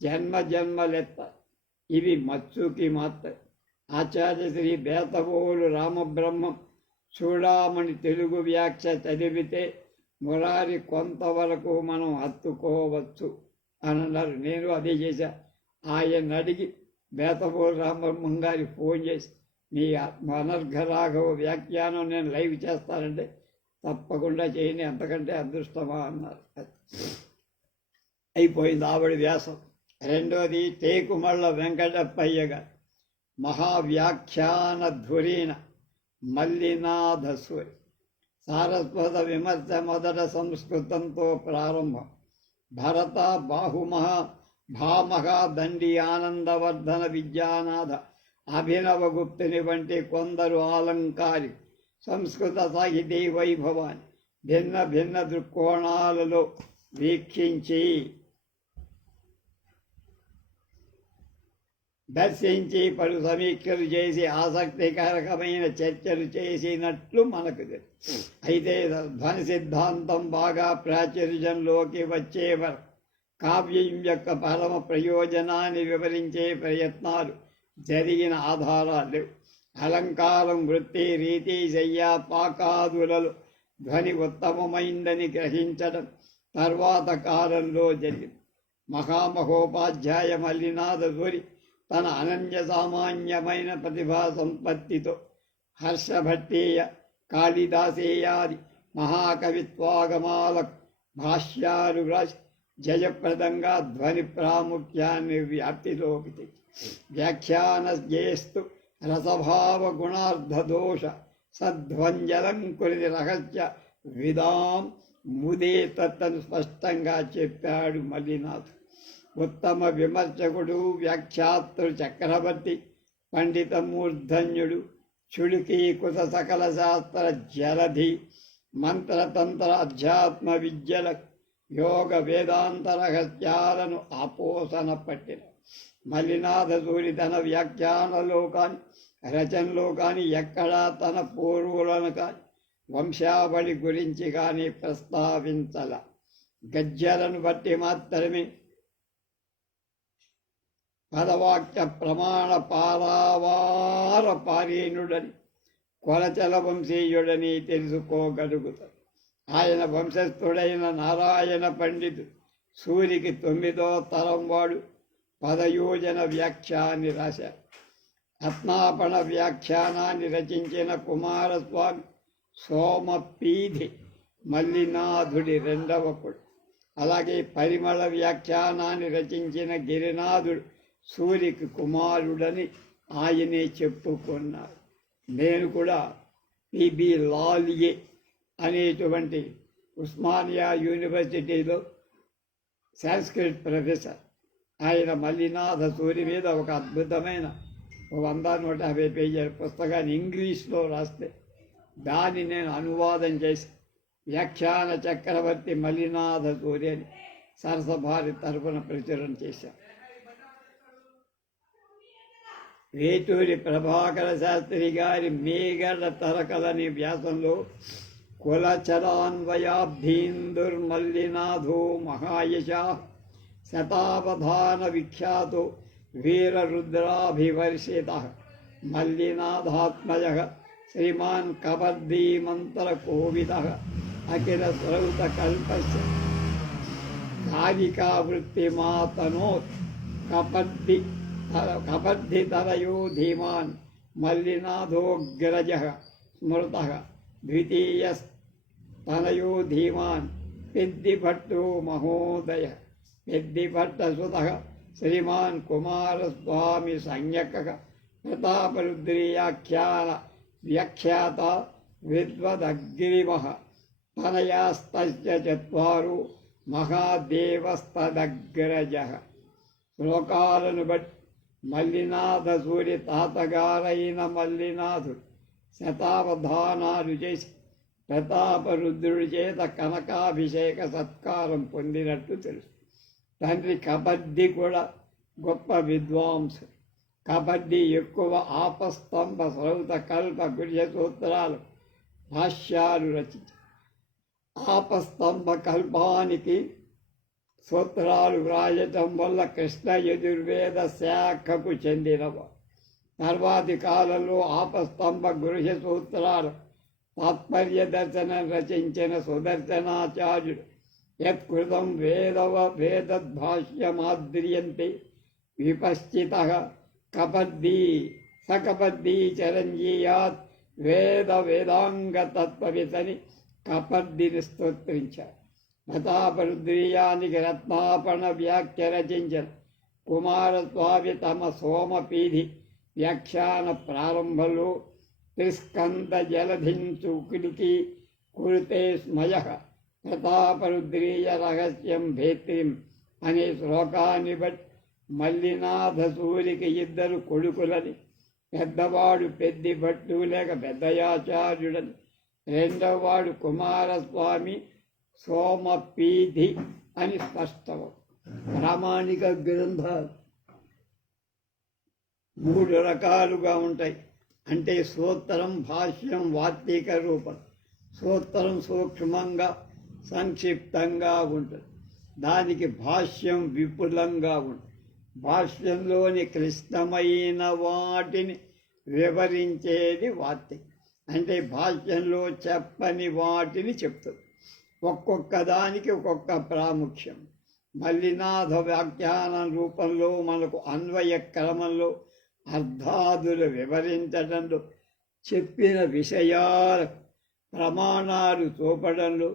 జన్మ జన్మలెత్త. ఇవి మచ్చుకి మాత్రం. ఆచార్య శ్రీ బేతవోలు రామబ్రహ్మం చూడామణి తెలుగు వ్యాఖ్య చదివితే మురారి కొంతవరకు మనం హత్తుకోవచ్చు అని అన్నారు. నేను అదే చేశా. ఆయన అడిగి బేతవోలు రామబ్రహ్మం గారికి ఫోన్ చేసి, మీ అనర్ఘరాఘవ వ్యాఖ్యానం నేను లైవ్ చేస్తానంటే తప్పకుండా చేయని, అంతకంటే అదృష్టమా అన్నారు. అయిపోయింది ఆవిడ వ్యాసం. రెండోది టేకుమళ్ళ వెంకటప్పయ్య గారు మహావ్యాఖ్యాన ధురీణ మల్లినాథస్వరి. సారస్వత విమర్శ మొదట సంస్కృతంతో ప్రారంభం. భరత భామహ దండి ఆనందవర్ధన విద్యానాథ అభినవగుప్తుని వంటి కొందరు ఆలంకారి సంస్కృత సాహితీ వైభవాన్ని భిన్న భిన్న దృక్కోణాలలో వీక్షించి దర్శించి పలు సమీక్షలు చేసి ఆసక్తికరకమైన చర్చలు చేసినట్లు మనకు తెలుసు. అయితే ధ్వని సిద్ధాంతం బాగా ప్రాచుర్యంలోకి వచ్చేవారు కావ్యం యొక్క పరమ ప్రయోజనాన్ని వివరించే ప్రయత్నాలు జరిగిన ఆధారాలు లేవు. అలంకారం, వృత్తి, రీతి, శయ్య, పాకాదులలో ధ్వని ఉత్తమమైందని గ్రహించడం తర్వాత కాలంలో జరిగింది. మహామహోపాధ్యాయ మల్లినాథ సూరి తన అనన్య సామాన్యమైన ప్రతిభా సంపత్తితో హర్షభట్టీయ, కాళిదాసేయాది మహాకవిత్వాగమాలకు భాష్యాలు వ్రాసి జయప్రదంగా ధ్వని ప్రాముఖ్యాన్ని వ్యాప్తిలోకి తెచ్చి వ్యాఖ్యాన చేస్తూ రసభావ గుణార్ధదోష సద్ధ్వంజలంకురి రహస్య విదాం ముదేతను స్పష్టంగా చెప్పాడు మల్లినాథ్. ఉత్తమ విమర్శకుడు, వ్యాఖ్యాతృ చక్రవర్తి, పండిత మూర్ధన్యుడు, చుళుకీకృత సకల శాస్త్ర జలధి, మంత్రతంత్ర అధ్యాత్మ విద్యల యోగ వేదాంత రహస్యాలను ఆపోసన పట్టిన మల్లినాథ సూరి తన వ్యాఖ్యానలో కానీ రచనలో కానీ ఎక్కడా తన పూర్వులను కానీ వంశావళి గురించి కానీ ప్రస్తావించల. గద్యాలను బట్టి మాత్రమే పదవాక్య ప్రమాణ పారావార పారీణుడని, కొలచల వంశీయుడని తెలుసుకోగలుగుతారు. ఆయన వంశస్థుడైన నారాయణ పండితుడు సూరికి 9వ తరం వాడు పదయోజన వ్యాఖ్యాన్ని రాశారు. రత్నాపణ వ్యాఖ్యానాన్ని రచించిన కుమారస్వామి సోమపీధి మల్లినాథుడి 2వ కొడుకు. అలాగే పరిమళ వ్యాఖ్యానాన్ని రచించిన గిరినాథుడు సూరికి కుమారుడని ఆయనే చెప్పుకున్నారు. నేను కూడా పిబి లాలియే అనేటువంటి ఉస్మానియా యూనివర్సిటీలో సంస్కృత్ ప్రొఫెసర్. ఆయన మల్లినాథ సూరి మీద ఒక అద్భుతమైన 100-150 పేజీల పుస్తకాన్ని ఇంగ్లీష్లో రాస్తే దాన్ని నేను అనువాదం చేసి వ్యాఖ్యాన చక్రవర్తి మల్లినాథ సూరి అని సరసభారి తరఫున ప్రచురణ చేశాను. వేటూరి ప్రభాకర శాస్త్రి గారి మేఘల తరకలని వ్యాసంలో కులచలాన్వయాబ్ధీందుర్మల్లినాథో మహాయశ శతావధాన విఖ్యాతో వీరరుద్రాభివర్షిత మల్లినాథాత్మజ శ్రీమాన్ కబర్దీమంతరకోవిద అఖిల శ్రౌతకల్పస్య కారికావృత్తిమాతనోత్ కపర్ధితరయో ధీమాన్ మల్లినాథోగ్రజ స్మృత ద్వితీయస్తనయో ధీమాన్ పెద్దిభట్టో మహోదయ పెద్దిభట్టసుత శ్రీమాన్ కుమారస్వామి సంజ్ఞక ప్రతాపరుద్రీయాఖ్యాన వ్యాఖ్యాత విద్వదగ్రిమః తనయాస్తస్య చత్వారు మహాదేవస్తదగ్రజః. శ్లోకాలను బట్టి మల్లినాథ సూరి తాతగారైన మల్లినాథుడు శతావధానాలు చేసి ప్రతాపరుద్రుడి చేత కనకాభిషేక సత్కారం పొందినట్టు తెలుసు. తండ్రి కబడ్డీ కూడా గొప్ప విద్వాంసుడు. కబడ్డీ ఎక్కువ ఆపస్తంభ శ్రౌత కల్ప గుహ్య సూత్రాలు భాష్యాలు రచించారు. ఆపస్తంభ కల్పానికి సూత్రాలు వ్రాయటం వల్ల కృష్ణ యజుర్వేద శాఖకు చెందినవ. తర్వాతి కాలంలో ఆపస్తంభ గృహ సూత్రాలు తాత్పర్య దర్శనం రచించిన సుదర్శనాచార్యుడు యత్కృతం వేదద్భాష్యమాద్రియంతే విపశ్చిత కపద్దీ సకపద్దీ చరంజీయాత్ వేదాంగతత్వవితని కపర్దిని స్తోత్రించారు. ప్రతాపరుద్రీయానికి రత్నాపణ వ్యాఖ్య రచించిన కుమారస్వామి తమ సోమపీఠి వ్యాఖ్యాన ప్రారంభంలో త్రిస్కంద జలధించుకుడికి కురుతే స్మయ ప్రతాపరుద్రీయ రహస్యం భేత్రిం అనే శ్లోకాన్ని బట్టి మల్లినాథ సూరికి 2 కొడుకులని, పెద్దవాడు పెద్ది భట్టు లేక పెద్దయాచార్యుడని, రెండవవాడు కుమారస్వామి సోమపీఠి అని స్పష్టం. ప్రామాణిక గ్రంథాలు 3 రకాలుగా ఉంటాయి. అంటే సూత్రం, భాష్యం, వార్తీక రూపం. సూత్రం సూక్ష్మంగా సంక్షిప్తంగా ఉంటుంది, దానికి భాష్యం విపులంగా ఉంటుంది. భాష్యంలోని క్లిష్టమైన వాటిని వివరించేది వార్తీక. అంటే భాష్యంలో చెప్పని వాటిని చెప్తుంది. ఒక్కొక్క దానికి ఒక్కొక్క ప్రాముఖ్యం. మల్లినాథ వ్యాఖ్యానం రూపంలో మనకు అన్వయ క్రమంలో అర్థాదులు వివరించడంలో, చెప్పిన విషయాల ప్రమాణాలు చూపడంలో,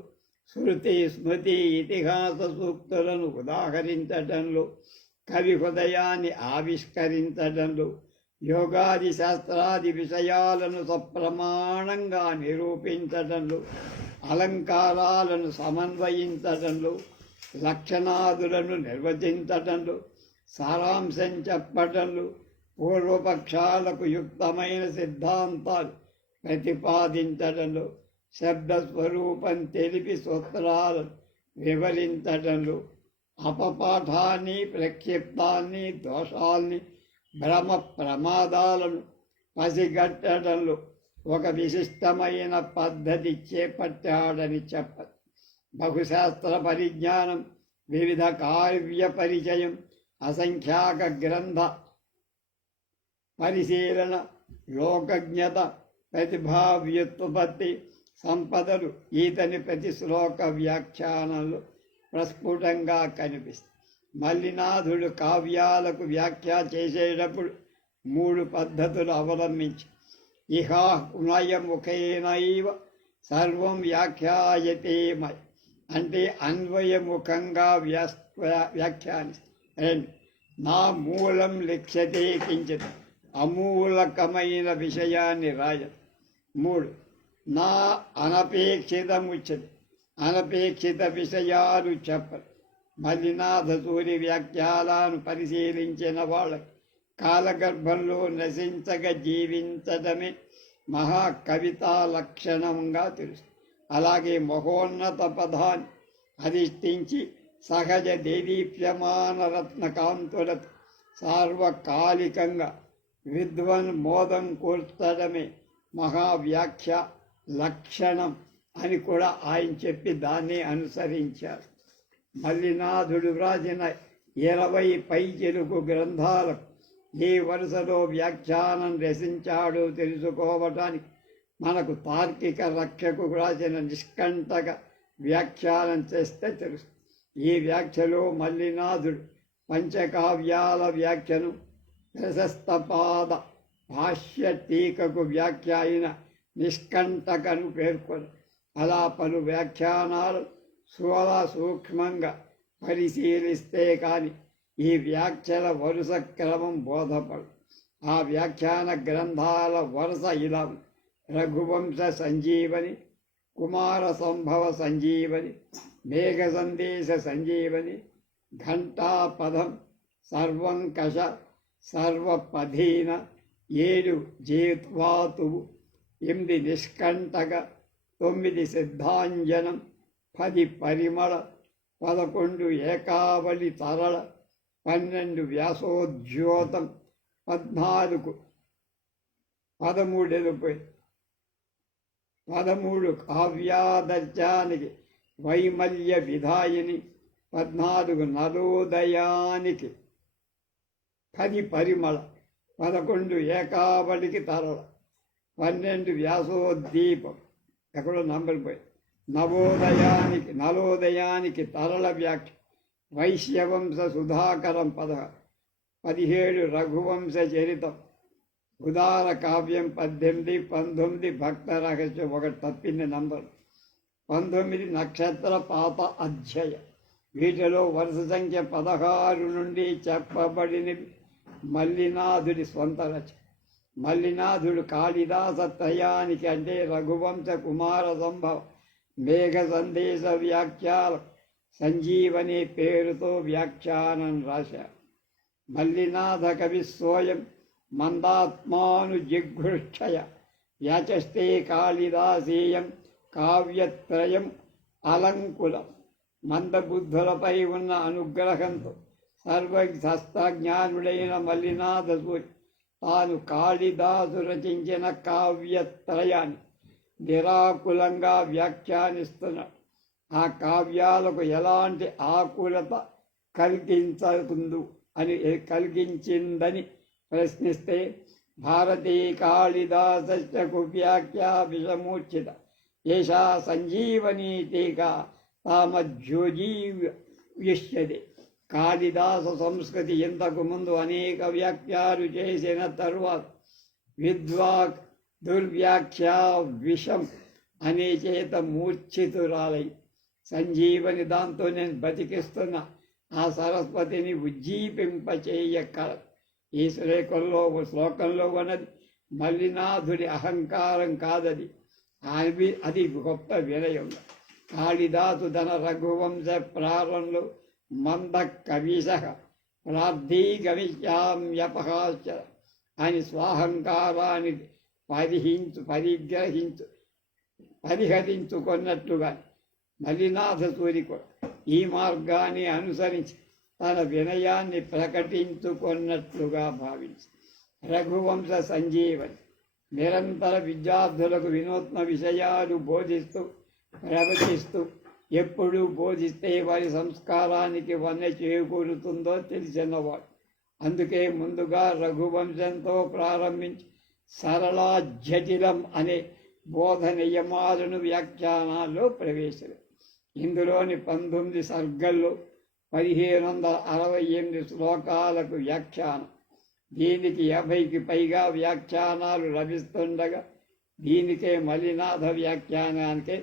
శృతి స్మృతి ఇతిహాస సూక్తులను ఉదాహరించడంలో, కవి హృదయాన్ని ఆవిష్కరించడంలో, యోగాది శాస్త్రాది విషయాలను సప్రమాణంగా నిరూపించడంలో, అలంకారాలను సమన్వయించడంలో, లక్షణాదులను నిర్వచించడంలో, సారాంశం చెప్పడంలో, పూర్వపక్షాలకు యుక్తమైన సిద్ధాంతాలు ప్రతిపాదించడంలో, శబ్దస్వరూపం తెలిపి సూత్రాలను వివరించడంలో, అపపాఠాన్ని, ప్రక్షిప్తాన్ని, దోషాల్ని, భ్రమ ప్రమాదాలను పసిగట్టడంలో ఒక విశిష్టమైన పద్ధతి చేపట్టాడని చెప్పదు. బహుశాస్త్ర పరిజ్ఞానం, వివిధ కావ్య పరిచయం, అసంఖ్యాక గ్రంథ పరిశీలన, లోకజ్ఞత, ప్రతిభా వ్యుత్పత్తి సంపదలు ఈతని ప్రతి శ్లోక వ్యాఖ్యానంలో ప్రస్ఫుటంగా కనిపిస్తాయి. మల్లినాథుడు కావ్యాలకు వ్యాఖ్య చేసేటప్పుడు 3 పద్ధతులు అవలంబించి ఇహానయముఖేనైవ సర్వం వ్యాఖ్యాయతేమయ అంటే అన్వయముఖంగా వ్యాఖ్యానిస్తాడు. 2 నా మూలం లిఖ్యతే కించిత్ అమూలకమైన విషయాన్ని రాయదు. 3 నా అనపేక్షితముచ్చది అనపేక్షిత విషయాలు చెప్పరు. మల్లినాథ సూరి వ్యాఖ్యాలను పరిశీలించిన వాళ్ళకి కాలగర్భంలో నశించక జీవించడమే మహాకవితా లక్షణంగా తెలుసు. అలాగే మహోన్నత పదాన్ని అధిష్ఠించి సహజ దేదీప్యమాన రత్నకాంతులతో సార్వకాలికంగా విద్వన్మోదం కూర్చడమే మహావ్యాఖ్య లక్షణం అని కూడా ఆయన చెప్పి దాన్ని అనుసరించారు. మల్లినాథుడు వ్రాసిన 20 పైచిలుకు గ్రంథాలకు ఏ వరుసలో వ్యాఖ్యానం రచించాడో తెలుసుకోవటానికి మనకు తార్కిక రక్షకు వ్రాసిన నిష్కంటక వ్యాఖ్యానం చేస్తే తెలుసు. ఈ వ్యాఖ్యలో మల్లినాథుడు పంచకావ్యాల వ్యాఖ్యను, ప్రశస్తపాద భాష్య టీకకు వ్యాఖ్య అయిన నిష్కంటకను పేర్కొని అలా పలు వ్యాఖ్యానాలు సూక్ష్మంగా పరిశీలిస్తే కానీ ఈ వ్యాఖ్యల వరుస క్రమం బోధపడు. ఆ వ్యాఖ్యాన గ్రంథాల వరుస ఇలా: రఘువంశ సంజీవని, కుమార సంభవ సంజీవని, మేఘ సందేశ సంజీవని, ఘంటాపదం, సర్వంకష, సర్వపధీన, 7 జేత్వాతువు, 8 నిష్కంటక, 9 సిద్ధాంజనం, 10 పరిమళ, 11 ఏకావళి తరళ, 12 వ్యాసోద్యోతం, 13 కావ్యాదర్శానికి వైమల్య విధాయిని 14 నలోదయానికి 10 పరిమళ 11 ఏకావళికి తరల 12 వ్యాసోద్దీపం ఎక్కడో నంబర్ పోయి నలోదయానికి తరల వ్యాఖ్య వైశ్యవంశ సుధాకరం 17 రఘువంశ చరితం ఉదార కావ్యం 18 19 భక్త రహస్యం ఒకటి తప్పింది నంబర్ 19 నక్షత్ర పాప అధ్యయ వీటిలో వరుస సంఖ్య 16 నుండి చెప్పబడినవి మల్లినాథుడి స్వంత రచన. మల్లినాథుడు కాళిదాస త్రయానికి అంటే రఘువంశ కుమార సంభవ మేఘ సందేశ వ్యాఖ్యాల సంజీవని పేరుతో వ్యాఖ్యానం రాశారు. మల్లినాథ కవి సోయం మందాత్మానుజిఘృష్టయ యాచస్తే కాళిదాసీయం కావ్యత్రయం అలంకులం. మందబుద్ధులపై ఉన్న అనుగ్రహంతో సర్వశస్త్రజ్ఞానుడైన మల్లినాథ సూరి తాను కాళిదాసు రచించిన కావ్యత్రయాన్ని నిరాకులంగా వ్యాఖ్యానిస్తున్నాడు. ఆ కావ్యాలకు ఎలాంటి ఆకులత కలిగించిందని ప్రశ్నిస్తే భారతీ కాళిదాసస్య కువ్యాఖ్యా విషమూర్ఛిత ఏషా సంజీవనీ టీకా తామజ్యోజీవిష్యతే. కాళిదాస సంస్కృతి ఇంతకు ముందు అనేక వ్యాఖ్యాలు చేసిన తరువాత విద్వాక్ దుర్వ్యాఖ్యా విషం అనే చేత మూర్ఛితురాలై సంజీవని దాంతో నేను బతికిస్తున్న ఆ సరస్వతిని ఉజ్జీపింపచేయకల. ఈ శ్లోకంలో ఉన్నది మల్లినాథుడి అహంకారం కాదది, అది గొప్ప వినయం. కాళిదాసు తన రఘువంశ ప్రారంభంలో మంద కవిశ ప్రార్థీ గమిష్యామ్యపహాస అని స్వాహంకారాన్ని పరిహరించుకున్నట్లుగా మల్లినాథ సూరి కూడా ఈ మార్గాన్ని అనుసరించి తన వినయాన్ని ప్రకటించుకున్నట్లుగా భావించి రఘువంశ సంజీవని నిరంతర విద్యార్థులకు వినూత్న విషయాలు బోధిస్తూ ప్రవచిస్తూ ఎప్పుడు బోధిస్తే వారి సంస్కారానికి వన్నె చేకూరుతుందో తెలిసినవాడు. అందుకే ముందుగా రఘువంశంతో ప్రారంభించి సరళ జటిలం అనే బోధ నియమాలను వ్యాఖ్యానాల్లో ప్రవేశించారు. ఇందులోని 19 సర్గల్లో 1568 శ్లోకాలకు వ్యాఖ్యానం. దీనికి 50కి పైగా వ్యాఖ్యానాలు లభిస్తుండగా దీనికే మల్లినాథ వ్యాఖ్యానానికే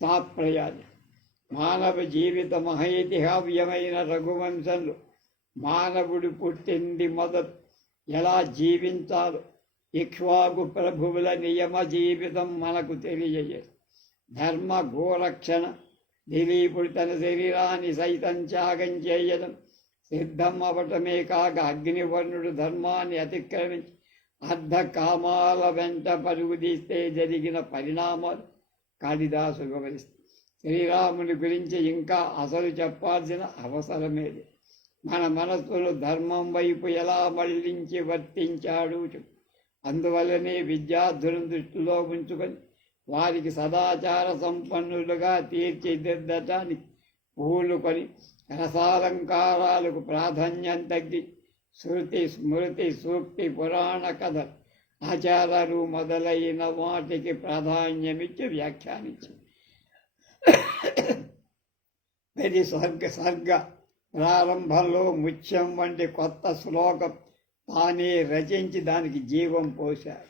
తాత్పర్యాన్ని. మానవ జీవిత మహైతిహావ్యమైన రఘువంశంలో మానవుడు పుట్టింది మొదలు ఎలా జీవించాలో ఇక్ష్వాకు ప్రభువుల నియమ జీవితం మనకు తెలియజేది. ధర్మ గోరక్షణ, దిలీపుడు తన శరీరాన్ని సైతం త్యాగం చేయడం, సిద్ధం అవటమే కాక అగ్నివర్ణుడు ధర్మాన్ని అతిక్రమించి అర్ధకామాల వెంట పరుగు తీస్తే జరిగిన పరిణామాలు కాళిదాసు వివరిస్తారు. శ్రీరాముని గురించి ఇంకా అసలు చెప్పాల్సిన అవసరమేది. మన మనస్సును ధర్మం వైపు ఎలా మళ్లించి వర్తించాడు. అందువల్లనే విద్యార్థులను దృష్టిలో ఉంచుకొని వారికి సదాచార సంపన్నులుగా తీర్చిదిద్దటానికి పూలుకొని రసాలంకారాలకు ప్రాధాన్యం తగ్గి శృతి, స్మృతి, సూక్తి, పురాణ కథ, ఆచారాలు మొదలైన వాటికి ప్రాధాన్యమిచ్చి వ్యాఖ్యానించి ప్రతి సర్గ ప్రారంభంలో ముత్యం వంటి కొత్త శ్లోకం తానే రచించి దానికి జీవం పోశారు.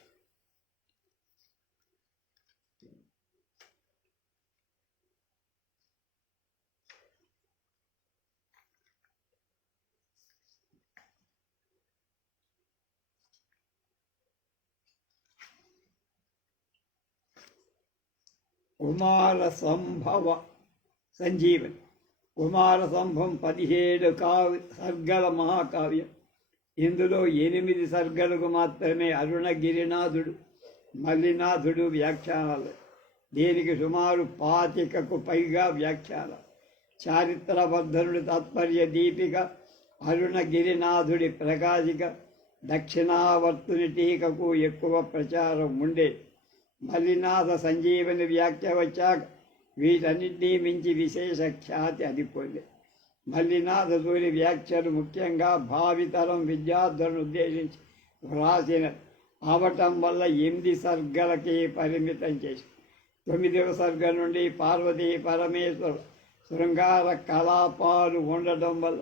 కుమార సంభవ సంజీవని. కుమార సంభవం 17 సర్గల మహాకావ్యం. ఇందులో 8 సర్గలకు మాత్రమే అరుణగిరినాథుడు, మల్లినాథుడు వ్యాఖ్యానాలు. దీనికి సుమారు 25కు పైగా వ్యాఖ్యానాలు. చారిత్రవర్ధనుడి తాత్పర్య దీపిక, అరుణగిరినాథుడి ప్రకాశిక, దక్షిణావర్తుని టీకకు ఎక్కువ ప్రచారం ఉండేది. మల్లినాథ సంజీవని వ్యాఖ్య వచ్చాక వీటన్నిటినీ మించి విశేష ఖ్యాతి అది పొందే. మల్లినాథసూరి వ్యాఖ్యలు ముఖ్యంగా భావితరం విద్యార్థులను ఉద్దేశించి వ్రాసిన అవటం వల్ల 8 సర్గలకే పరిమితం చేసి 9వ సర్గ నుండి పార్వతీ పరమేశ్వర శృంగార కలాపాలు ఉండటం వల్ల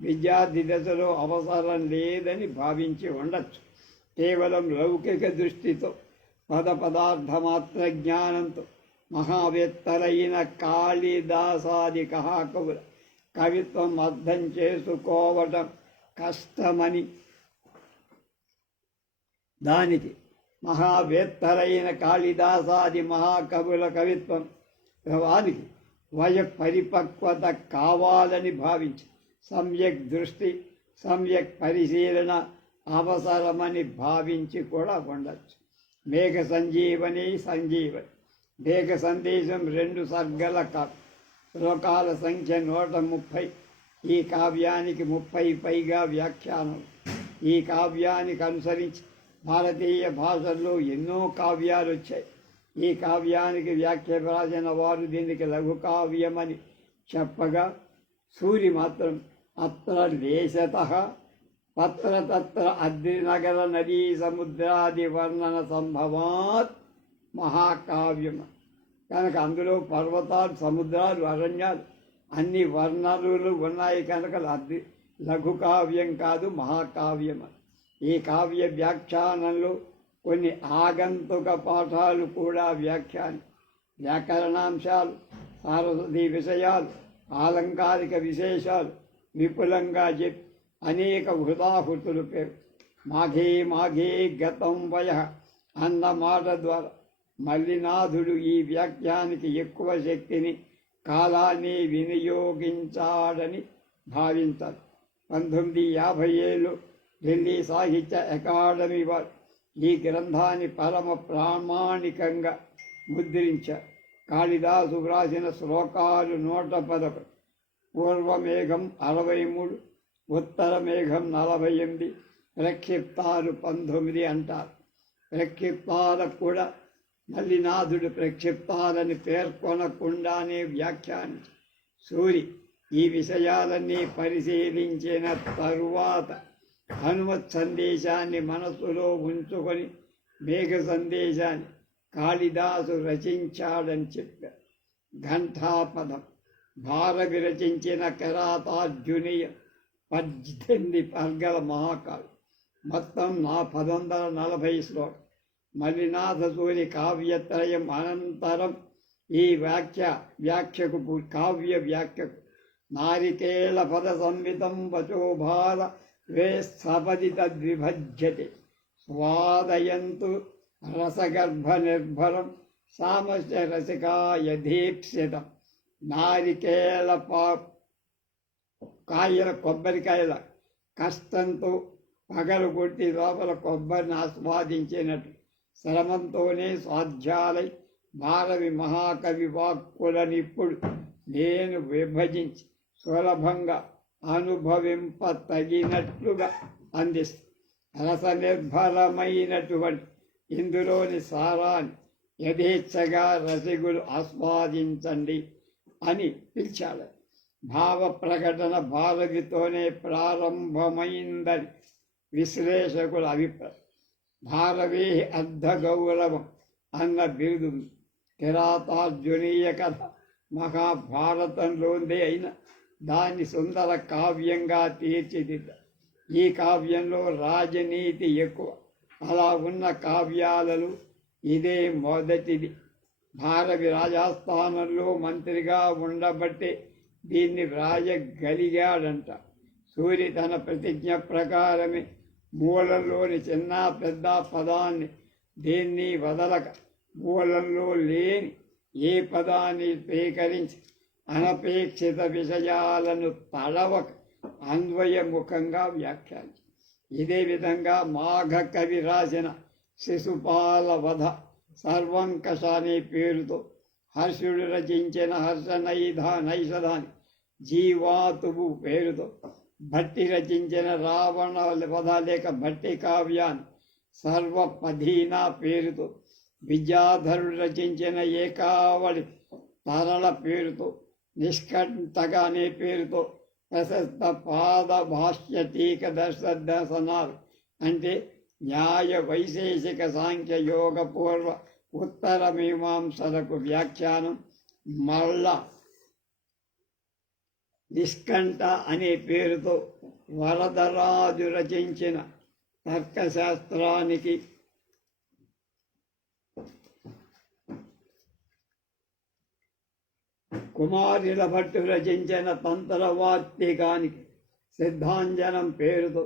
విద్యార్థి దశలో అవసరం లేదని భావించి ఉండొచ్చు. కేవలం లౌకిక దృష్టితో పదార్థమాత్ర జ్ఞానంతో మహావేత్తలైన కాళిదాసాది కహాకవుల కవిత్వం అర్థం చేసుకోవటం కష్టమని, దానికి మహావేత్తలైన కాళిదాసాది మహాకవుల కవిత్వం వారికి పరిపక్వత కావాలని భావించి సమ్యక్ దృష్టి సమ్యక్ పరిశీలన అవసరమని భావించి కూడా ఉండొచ్చు. మేఘ సంజీవని మేఘ సందేశం 2 సర్గల శ్లోకాల సంఖ్య 130. ఈ కావ్యానికి 30 పైగా వ్యాఖ్యానం. ఈ కావ్యానికి అనుసరించి భారతీయ భాషల్లో ఎన్నో కావ్యాలు వచ్చాయి. ఈ కావ్యానికి వ్యాఖ్య రాసిన వారు దీనికి లఘు కావ్యమని చెప్పగా, సూరి మాత్రం అత్ర దేశతః తత్ర తత్ర అద్రినగర నదీ సముద్రాది వర్ణన సంభవాత్ మహాకావ్యం కనుక అందులో పర్వతాలు, సముద్రాలు, అరణ్యాలు అన్ని వర్ణనలు ఉన్నాయి కనుక లఘు కావ్యం కాదు, మహాకావ్యం. ఈ కావ్య వ్యాఖ్యానంలో కొన్ని ఆగంతుక పాఠాలు కూడా వ్యాకరణాంశాలు, సారస్వతీ విషయాలు, ఆలంకారిక విశేషాలు విపులంగా చెప్పి అనేక హృదాహృతులు పేరు. మాఘే మాఘే గతం వయ అన్న మాట ద్వారా మల్లినాథుడు ఈ వ్యాఖ్యానికి ఎక్కువ శక్తిని, కాలాన్ని వినియోగించాడని భావించారు. 1957లో ఢిల్లీ సాహిత్య అకాడమీ వారు ఈ గ్రంథాన్ని పరమ ప్రామాణికంగా ముద్రించారు. కాళిదాసు వ్రాసిన శ్లోకాలు 111. పూర్వమేఘం 63, ఉత్తర మేఘం 48, ప్రక్షిప్తాలు 19 అంటారు. ప్రక్షిప్తాలకు కూడా మల్లినాథుడు ప్రక్షిప్తాలని పేర్కొనకుండానే వ్యాఖ్యానించి సూరి ఈ విషయాలన్నీ పరిశీలించిన తరువాత హనుమత్ సందేశాన్ని మనస్సులో ఉంచుకొని మేఘ సందేశాన్ని కాళిదాసు రచించాడని చెప్పారు. ఘంటాపదం భారవి రచించిన కిరాతార్జునీయ 18 పర్గల మహాకావ్యం. మొత్తం 1140 శ్లోకం. మల్లినాథసూరి కావ్యత్రయం అనంతరం ఈ కావ్య వ్యాఖ్యకు నారికేళ పద సంహితం వచోభార వేస్తపది తద్విభజ్యతే స్వాదయంతు రసగర్భ నిర్భరం సామస్య రసికాయధీప్సితం. నారికేళ కొబ్బరికాయల కష్టంతో పగలు కొట్టి లోపల కొబ్బరిని ఆస్వాదించినట్టు శ్రమంతోనే స్వాధ్యాలై భారవి మహాకవి వాక్కులనిప్పుడు నేను విభజించి సులభంగా అనుభవింపతగినట్లుగా అందిస్తాను. రసనిర్భరమైనటువంటి ఇందులోని సారాన్ని యథేచ్ఛగా రసికులు ఆస్వాదించండి అని పిలిచాడు. భావ ప్రకటన భారవితోనే ప్రారంభమైందని విశ్లేషకుల అభిప్రాయం. భారవే అర్ధగౌరవం అన్న బిరుదు కిరాతార్జునీయ కథ మహాభారతంలోందే అయినా దాన్ని సుందర కావ్యంగా తీర్చిదిద్దారు. ఈ కావ్యంలో రాజనీతి ఎక్కువ. అలా ఉన్న కావ్యాలలో ఇదే మొదటిది. భారవి రాజస్థానంలో మంత్రిగా ఉండబట్టే దీన్ని వ్రాయగలిగాడంట. సూరి తన ప్రతిజ్ఞ ప్రకారమే మూలంలోని చిన్న పెద్ద పదాన్ని దేన్ని వదలక మూలంలో లేని ఏ పదాన్ని స్వీకరించి అనపేక్షిత విషయాలను తడవక అన్వయముఖంగా వ్యాఖ్యానించి ఇదే విధంగా మాఘ కవి రాసిన శిశుపాల వధ సర్వంకష అనే పేరుతో హర్షుడు రచించిన నైషధాని జీవాతువు పేరుతో భట్టి రచించిన రావణ వధ లేక భట్టి కావ్యాన్ని సర్వపధీన పేరుతో విద్యాధరుడు రచించిన ఏకావళి తరళ పేరుతో, నిష్కంటక అనే పేరుతో ప్రశస్త పాద భాష్య టీక దర్శనాలు అంటే న్యాయ వైశేషిక సాంఖ్య యోగ పూర్వ ఉత్తర మీమాంసలకు వ్యాఖ్యానం. మళ్ళా నిష్కంఠ అనే పేరుతో వరదరాజు రచించిన తర్కశాస్త్రానికి, కుమారుల భట్టు రచించిన తంత్రవార్తికానికి, సిద్ధాంజనం పేరుతో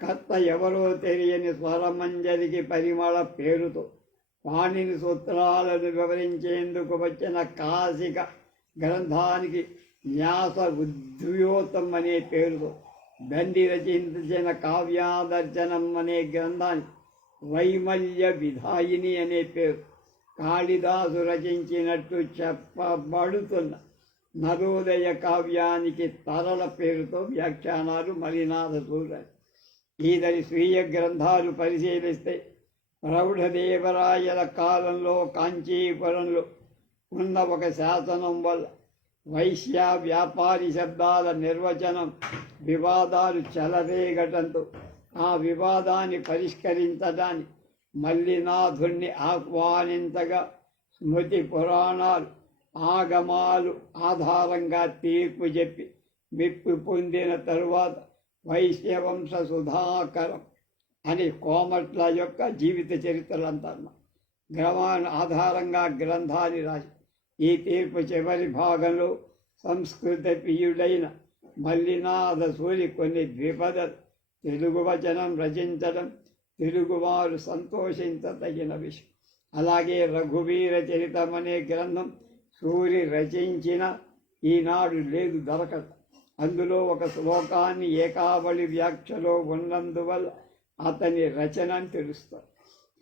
కర్త ఎవరో తెలియని స్వరమంజరికి పరిమళ పేరుతో, పాణిని సూత్రాలను వివరించేందుకు వచ్చిన కాశిక గ్రంథానికి న్యాస ఉద్యోతం అనే పేరుతో, దండి రచించిన కావ్యాదర్శనం అనే గ్రంథానికి వైమల్య విధాయిని అనే పేరు, కాళిదాసు రచించినట్టు చెప్పబడుతున్న నరోదయ కావ్యానికి తరళ పేరుతో వ్యాఖ్యానాలు మలినాథ సూరారు. ఈతని స్వీయ గ్రంథాలు పరిశీలిస్తే ప్రౌఢదేవరాయల కాలంలో కాంచీపురంలో ఉన్న ఒక శాసనం వల్ల వైశ్య వ్యాపారి శబ్దాల నిర్వచనం వివాదాలు చెలరేగటంతో ఆ వివాదాన్ని పరిష్కరించడానికి మల్లినాథుణ్ణి ఆహ్వానించగా స్మృతి పురాణాలు ఆగమాలు ఆధారంగా తీర్పు చెప్పి మెప్పు పొందిన తరువాత వైశ్యవంశ సుధాకరం అని కోమట్ల యొక్క జీవిత చరిత్రలంతా గ్రమాన్ని ఆధారంగా గ్రంథాన్ని రాసి ఈ తీర్పు చివరి భాగంలో సంస్కృత ప్రియుడైన మల్లినాథ సూరి కొన్ని ద్విపదలు తెలుగు వచనం రచించడం తెలుగువారు సంతోషించదగిన విషయం. అలాగే రఘువీర చరితం అనే గ్రంథం సూరి రచించిన ఈనాడు లేదు, దొరకదు. అందులో ఒక శ్లోకాన్ని ఏకావళి వ్యాఖ్యలో ఉన్నందువల్ల అతని రచన అని తెలుస్తారు.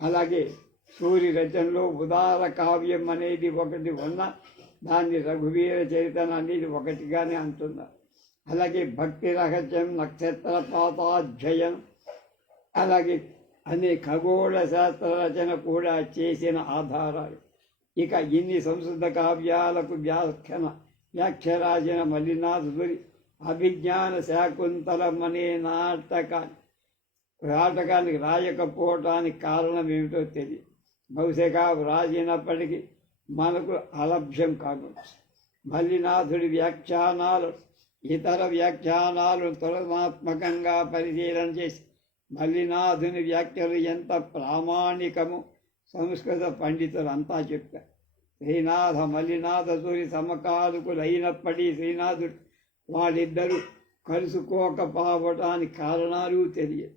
అలాగే సూరి రచనలో ఉదార కావ్యం అనేది ఒకటి ఉన్న దాన్ని రఘువీర చరితం అనేది ఒకటిగానే అంటున్నారు. అలాగే భక్తి రహస్యం, నక్షత్ర పాతాధ్యయనం, అలాగే అనే ఖగోళ శాస్త్ర రచన కూడా చేసిన ఆధారాలు. ఇక ఇన్ని సంస్కృత కావ్యాలకు వ్యాఖ్య రాసిన మల్లినాథుడి అభిజ్ఞాన శాకుంతలం అనే నాటకానికి రాయకపోవటానికి కారణం ఏమిటో తెలియదు. బహుశా రాసినప్పటికీ మనకు అలభ్యం కావచ్చు. మల్లినాథుడి వ్యాఖ్యానాలు ఇతర వ్యాఖ్యానాలను తులనాత్మకంగా పరిశీలన చేసి మల్లినాథుని వ్యాఖ్యలు ఎంత ప్రామాణికము సంస్కృత పండితులంతా చెప్పారు. శ్రీనాథ మల్లినాథ సూరి సమకాలికులైనప్పటికీ శ్రీనాథుడు వాళ్ళిద్దరూ కలుసుకోకపోవటానికి కారణాలు తెలియదు.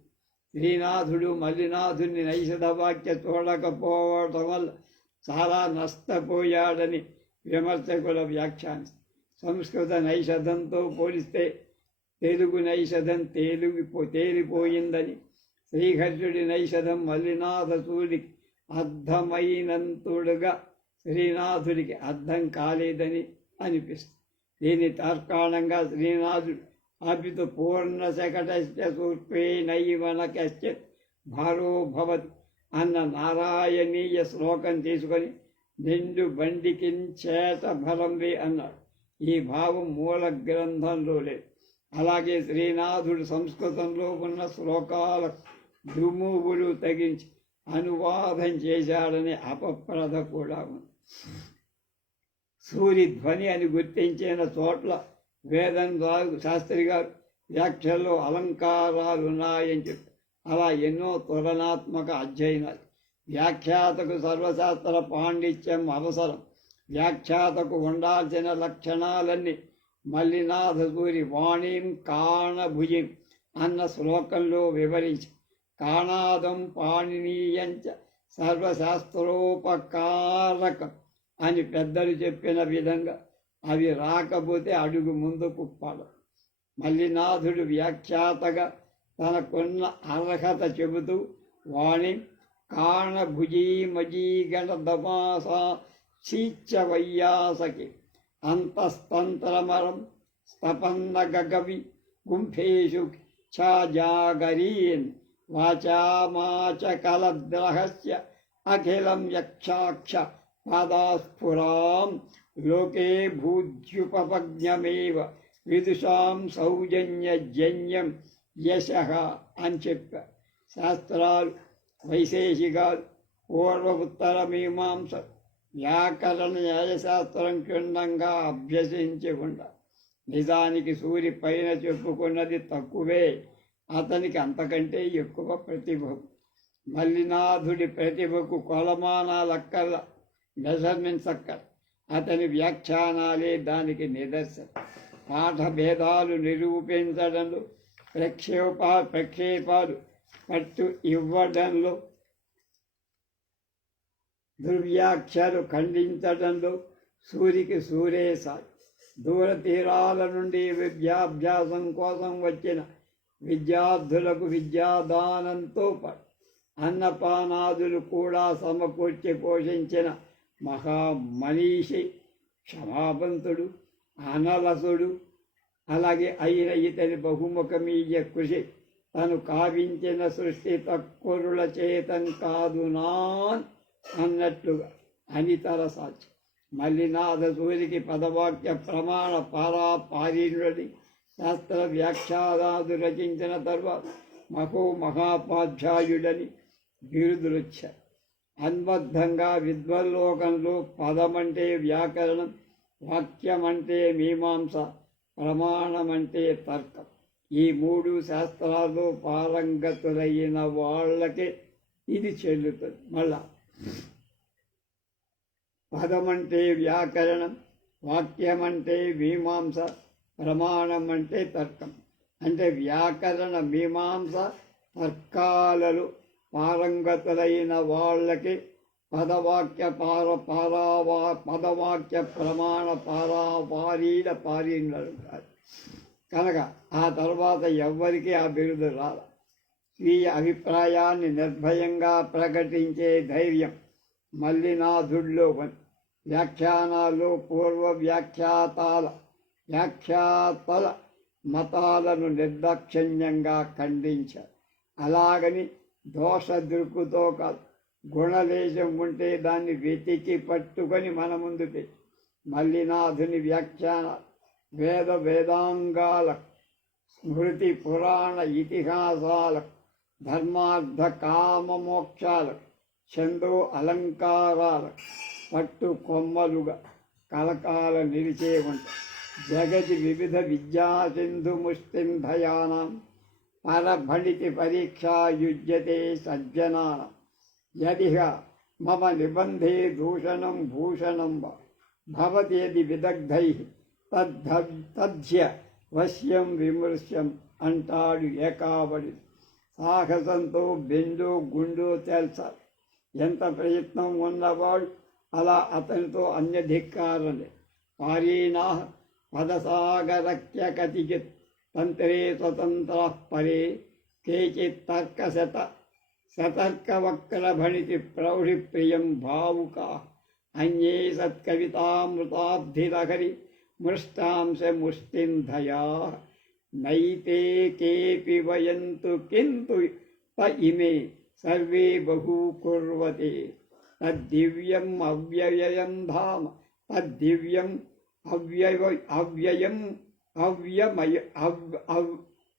శ్రీనాథుడు మల్లినాథుని నైషధ వాక్య చూడకపోవటం వల్ల చాలా నష్టపోయాడని విమర్శకుల వ్యాఖ్యానిస్తారు. సంస్కృత నైషధంతో పోలిస్తే తెలుగు నైషధం తేలిపోయిందని, శ్రీహర్షుడి నైషధం మల్లినాథ సూరికి అర్థమైనంతుడుగా శ్రీనాథుడికి అర్థం కాలేదని అనిపిస్తుంది. దీని తార్కాణంగా శ్రీనాథుడు అభితు పూర్ణ శకటశ్చ సూర్పేణైవనకశ్చ భారో భవత్ అన్న నారాయణీయ శ్లోకం తీసుకొని నిండు బండికించేత భరంవే అన్నాడు. ఈ భావం మూల గ్రంథంలో లేదు. అలాగే శ్రీనాథుడు సంస్కృతంలో ఉన్న శ్లోకాల దుమ్మువులు తగించి అనువాదం చేశాడని అపప్రద కూడా ఉంది. సూరి ధ్వని అని గుర్తించిన చోట్ల వేదం శాస్త్రి గారు వ్యాఖ్యల్లో అలంకారాలు ఉన్నాయని చెప్పి అలా ఎన్నో తులనాత్మక అధ్యయనాలు. వ్యాఖ్యాతకు సర్వశాస్త్ర పాండిత్యం అవసరం. వ్యాఖ్యాతకు ఉండాల్సిన లక్షణాలన్నీ మల్లినాథ సూరి వాణీం కాణభుజిం అన్న శ్లోకంలో వివరించి కాణాదం పాణినీయంచ సర్వశాస్త్రోపకారకం అని పెద్దలు చెప్పిన విధంగా అవి రాకపోతే అడుగు ముందుకు పడవు. మల్లినాథుడు వ్యాఖ్యాతగా తనకున్న అర్హత చెబుతూ వాణి కాణభుజీమజీగణ దమాసా శీచ్చవయ్యాసకి అంతస్తంత్రమరం స్తపన్న గగవి గుంఫేషు ఛాజాగరీన్ వాచామాచకలద్రహస్య అఖిలం యక్షాక్ష పాదాస్ఫురాం లోకే భూద్యుపజ్ఞమేవ విదుషాం సౌజన్యజన్యం యశః అని చెప్పారు. శాస్త్రాలు, వైశేషికాలు, పూర్వ ఉత్తర మీమాంస, వ్యాకరణ న్యాయశాస్త్రం క్షుణ్ణంగా అభ్యసించి ఉండాలి. నిజానికి సూరి పైన చెప్పుకున్నది తక్కువే, అతనికి అంతకంటే ఎక్కువ ప్రతిభ. మల్లినాథుడి ప్రతిభకు కొలమానాలక్కర్ల, మెజర్మెంట్స్ అక్కర్. అతని వ్యాఖ్యానాలే దానికి నిదర్శనం. పాఠ భేదాలు నిరూపించడంలో, ప్రక్షేపాలు పట్టు ఇవ్వడంలో, దుర్వ్యాఖ్యలు ఖండించడంలో సూరికి సూరే సాయి. దూర తీరాల నుండి విద్యాభ్యాసం కోసం వచ్చిన విద్యార్థులకు విద్యాదానంతో పాటు అన్నపానాదులు కూడా సమకూర్చి పోషించిన మహామనీషి, క్షమావంతుడు, అనలసుడు. అలాగే అయిన ఇతని బహుముఖమీయ కృషి తను కావించిన సృష్టి తక్కురుల చేతం కాదునా అన్నట్లుగా అనితర సాధ్యం. మల్లినాథ సూరికి పదవాక్య ప్రమాణ పారాపారీణుడని శాస్త్ర వ్యాఖ్యానాలు రచించిన తర్వాత మహాపాధ్యాయుడని బిరుదులొచ్చాయి. అన్బద్ధంగా విద్వల్లోకంలో పదమంటే వ్యాకరణం, వాక్యమంటే మీమాంస, ప్రమాణమంటే తర్కం. ఈ మూడు శాస్త్రాల్లో పారంగతులైన వాళ్ళకే ఇది చెల్లుతుంది. మళ్ళా పదమంటే వ్యాకరణం, వాక్యమంటే మీమాంస, ప్రమాణం అంటే తర్కం. అంటే వ్యాకరణ, మీమాంస, తర్కాలలో పారంగతులైన వాళ్ళకి పదవాక్య ప్రమాణ పారీణులు కాదు. కనుక ఆ తర్వాత ఎవ్వరికీ ఆ బిరుదు రాల. స్వీయ అభిప్రాయాన్ని నిర్భయంగా ప్రకటించే ధైర్యం మల్లినాథుడిలో ఉంది. వ్యాఖ్యానాల్లో పూర్వ వ్యాఖ్యాతల మతాలను నిర్దాక్షిణ్యంగా ఖండించారు. అలాగని దోష దృక్కుతో కాదు, గుణలేశం ఉంటే దాన్ని వెతికి పట్టుకొని మన ముందు పెట్టి మల్లినాథుని వ్యాఖ్యానాలు వేదాంగాలకు, స్మృతి పురాణ ఇతిహాసాలకు, ధర్మార్థ కామ మోక్షాలకు, ఛందో అలంకారాలకు పట్టు కొమ్మలుగా కలకాల నిలిచే ఉంటాయి. జగతి వివిధ విద్యా సింధు ముష్టింధయానాం పరభణితి పరీక్షా యుజ్యతే సజ్జనానాం యదిహ మమ నిబంధే దూషణం భూషణం వా భవతి యది విదగ్ధైః తద్ధ్య వశ్యం విమృశ్యం అంటాడు ఏకాబడి. సాహసంతో బెండు గుండు తేల్చాలి. ఎంత ప్రయత్నం ఉన్నవాడు అలా అతనితో అన్యధిక్కారలే. పారీణా పదసాగరక్యకతిచిత్ తంత్రే స్వతంత్ర పరే కేచిత్ సతర్కవక్రభణితి ప్రౌఢి ప్రియం భావుకా అన్యే సత్కవితామృతాబ్ధిలహరి మృష్టాంశముష్టింధయా నైతే కేపి వయంతు కింతు త ఇమే సర్వే బహూ కుర్వతే తద్దివ్యం అవ్యయం ధామ తద్దివ్యం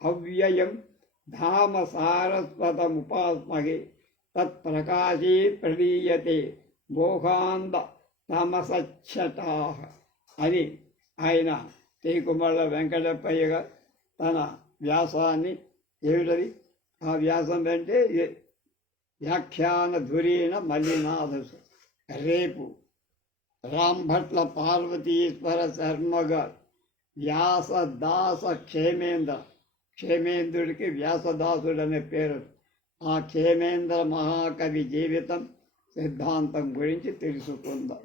అవ్యయం ధామ సారస్వతముపాస్మహే తత్ప్రకాశే ప్రలీయతే మోహాంధ తమసచ్చటాః అని ఆయన తేకుమళ్ళ వెంకటప్పయ్య గారు తన వ్యాసాన్ని ఏమిటది ఆ వ్యాసం అంటే వ్యాఖ్యాన ధురీణ మల్లినాథసు. రేపు రాంభట్ల పార్వతీశ్వర శర్మ గారు వ్యాసదాస క్షేమేంద్రుడికి వ్యాసదాసుడు అనే పేరు. ఆ క్షేమేంద్ర మహాకవి జీవితం సిద్ధాంతం గురించి తెలుసుకుందాం.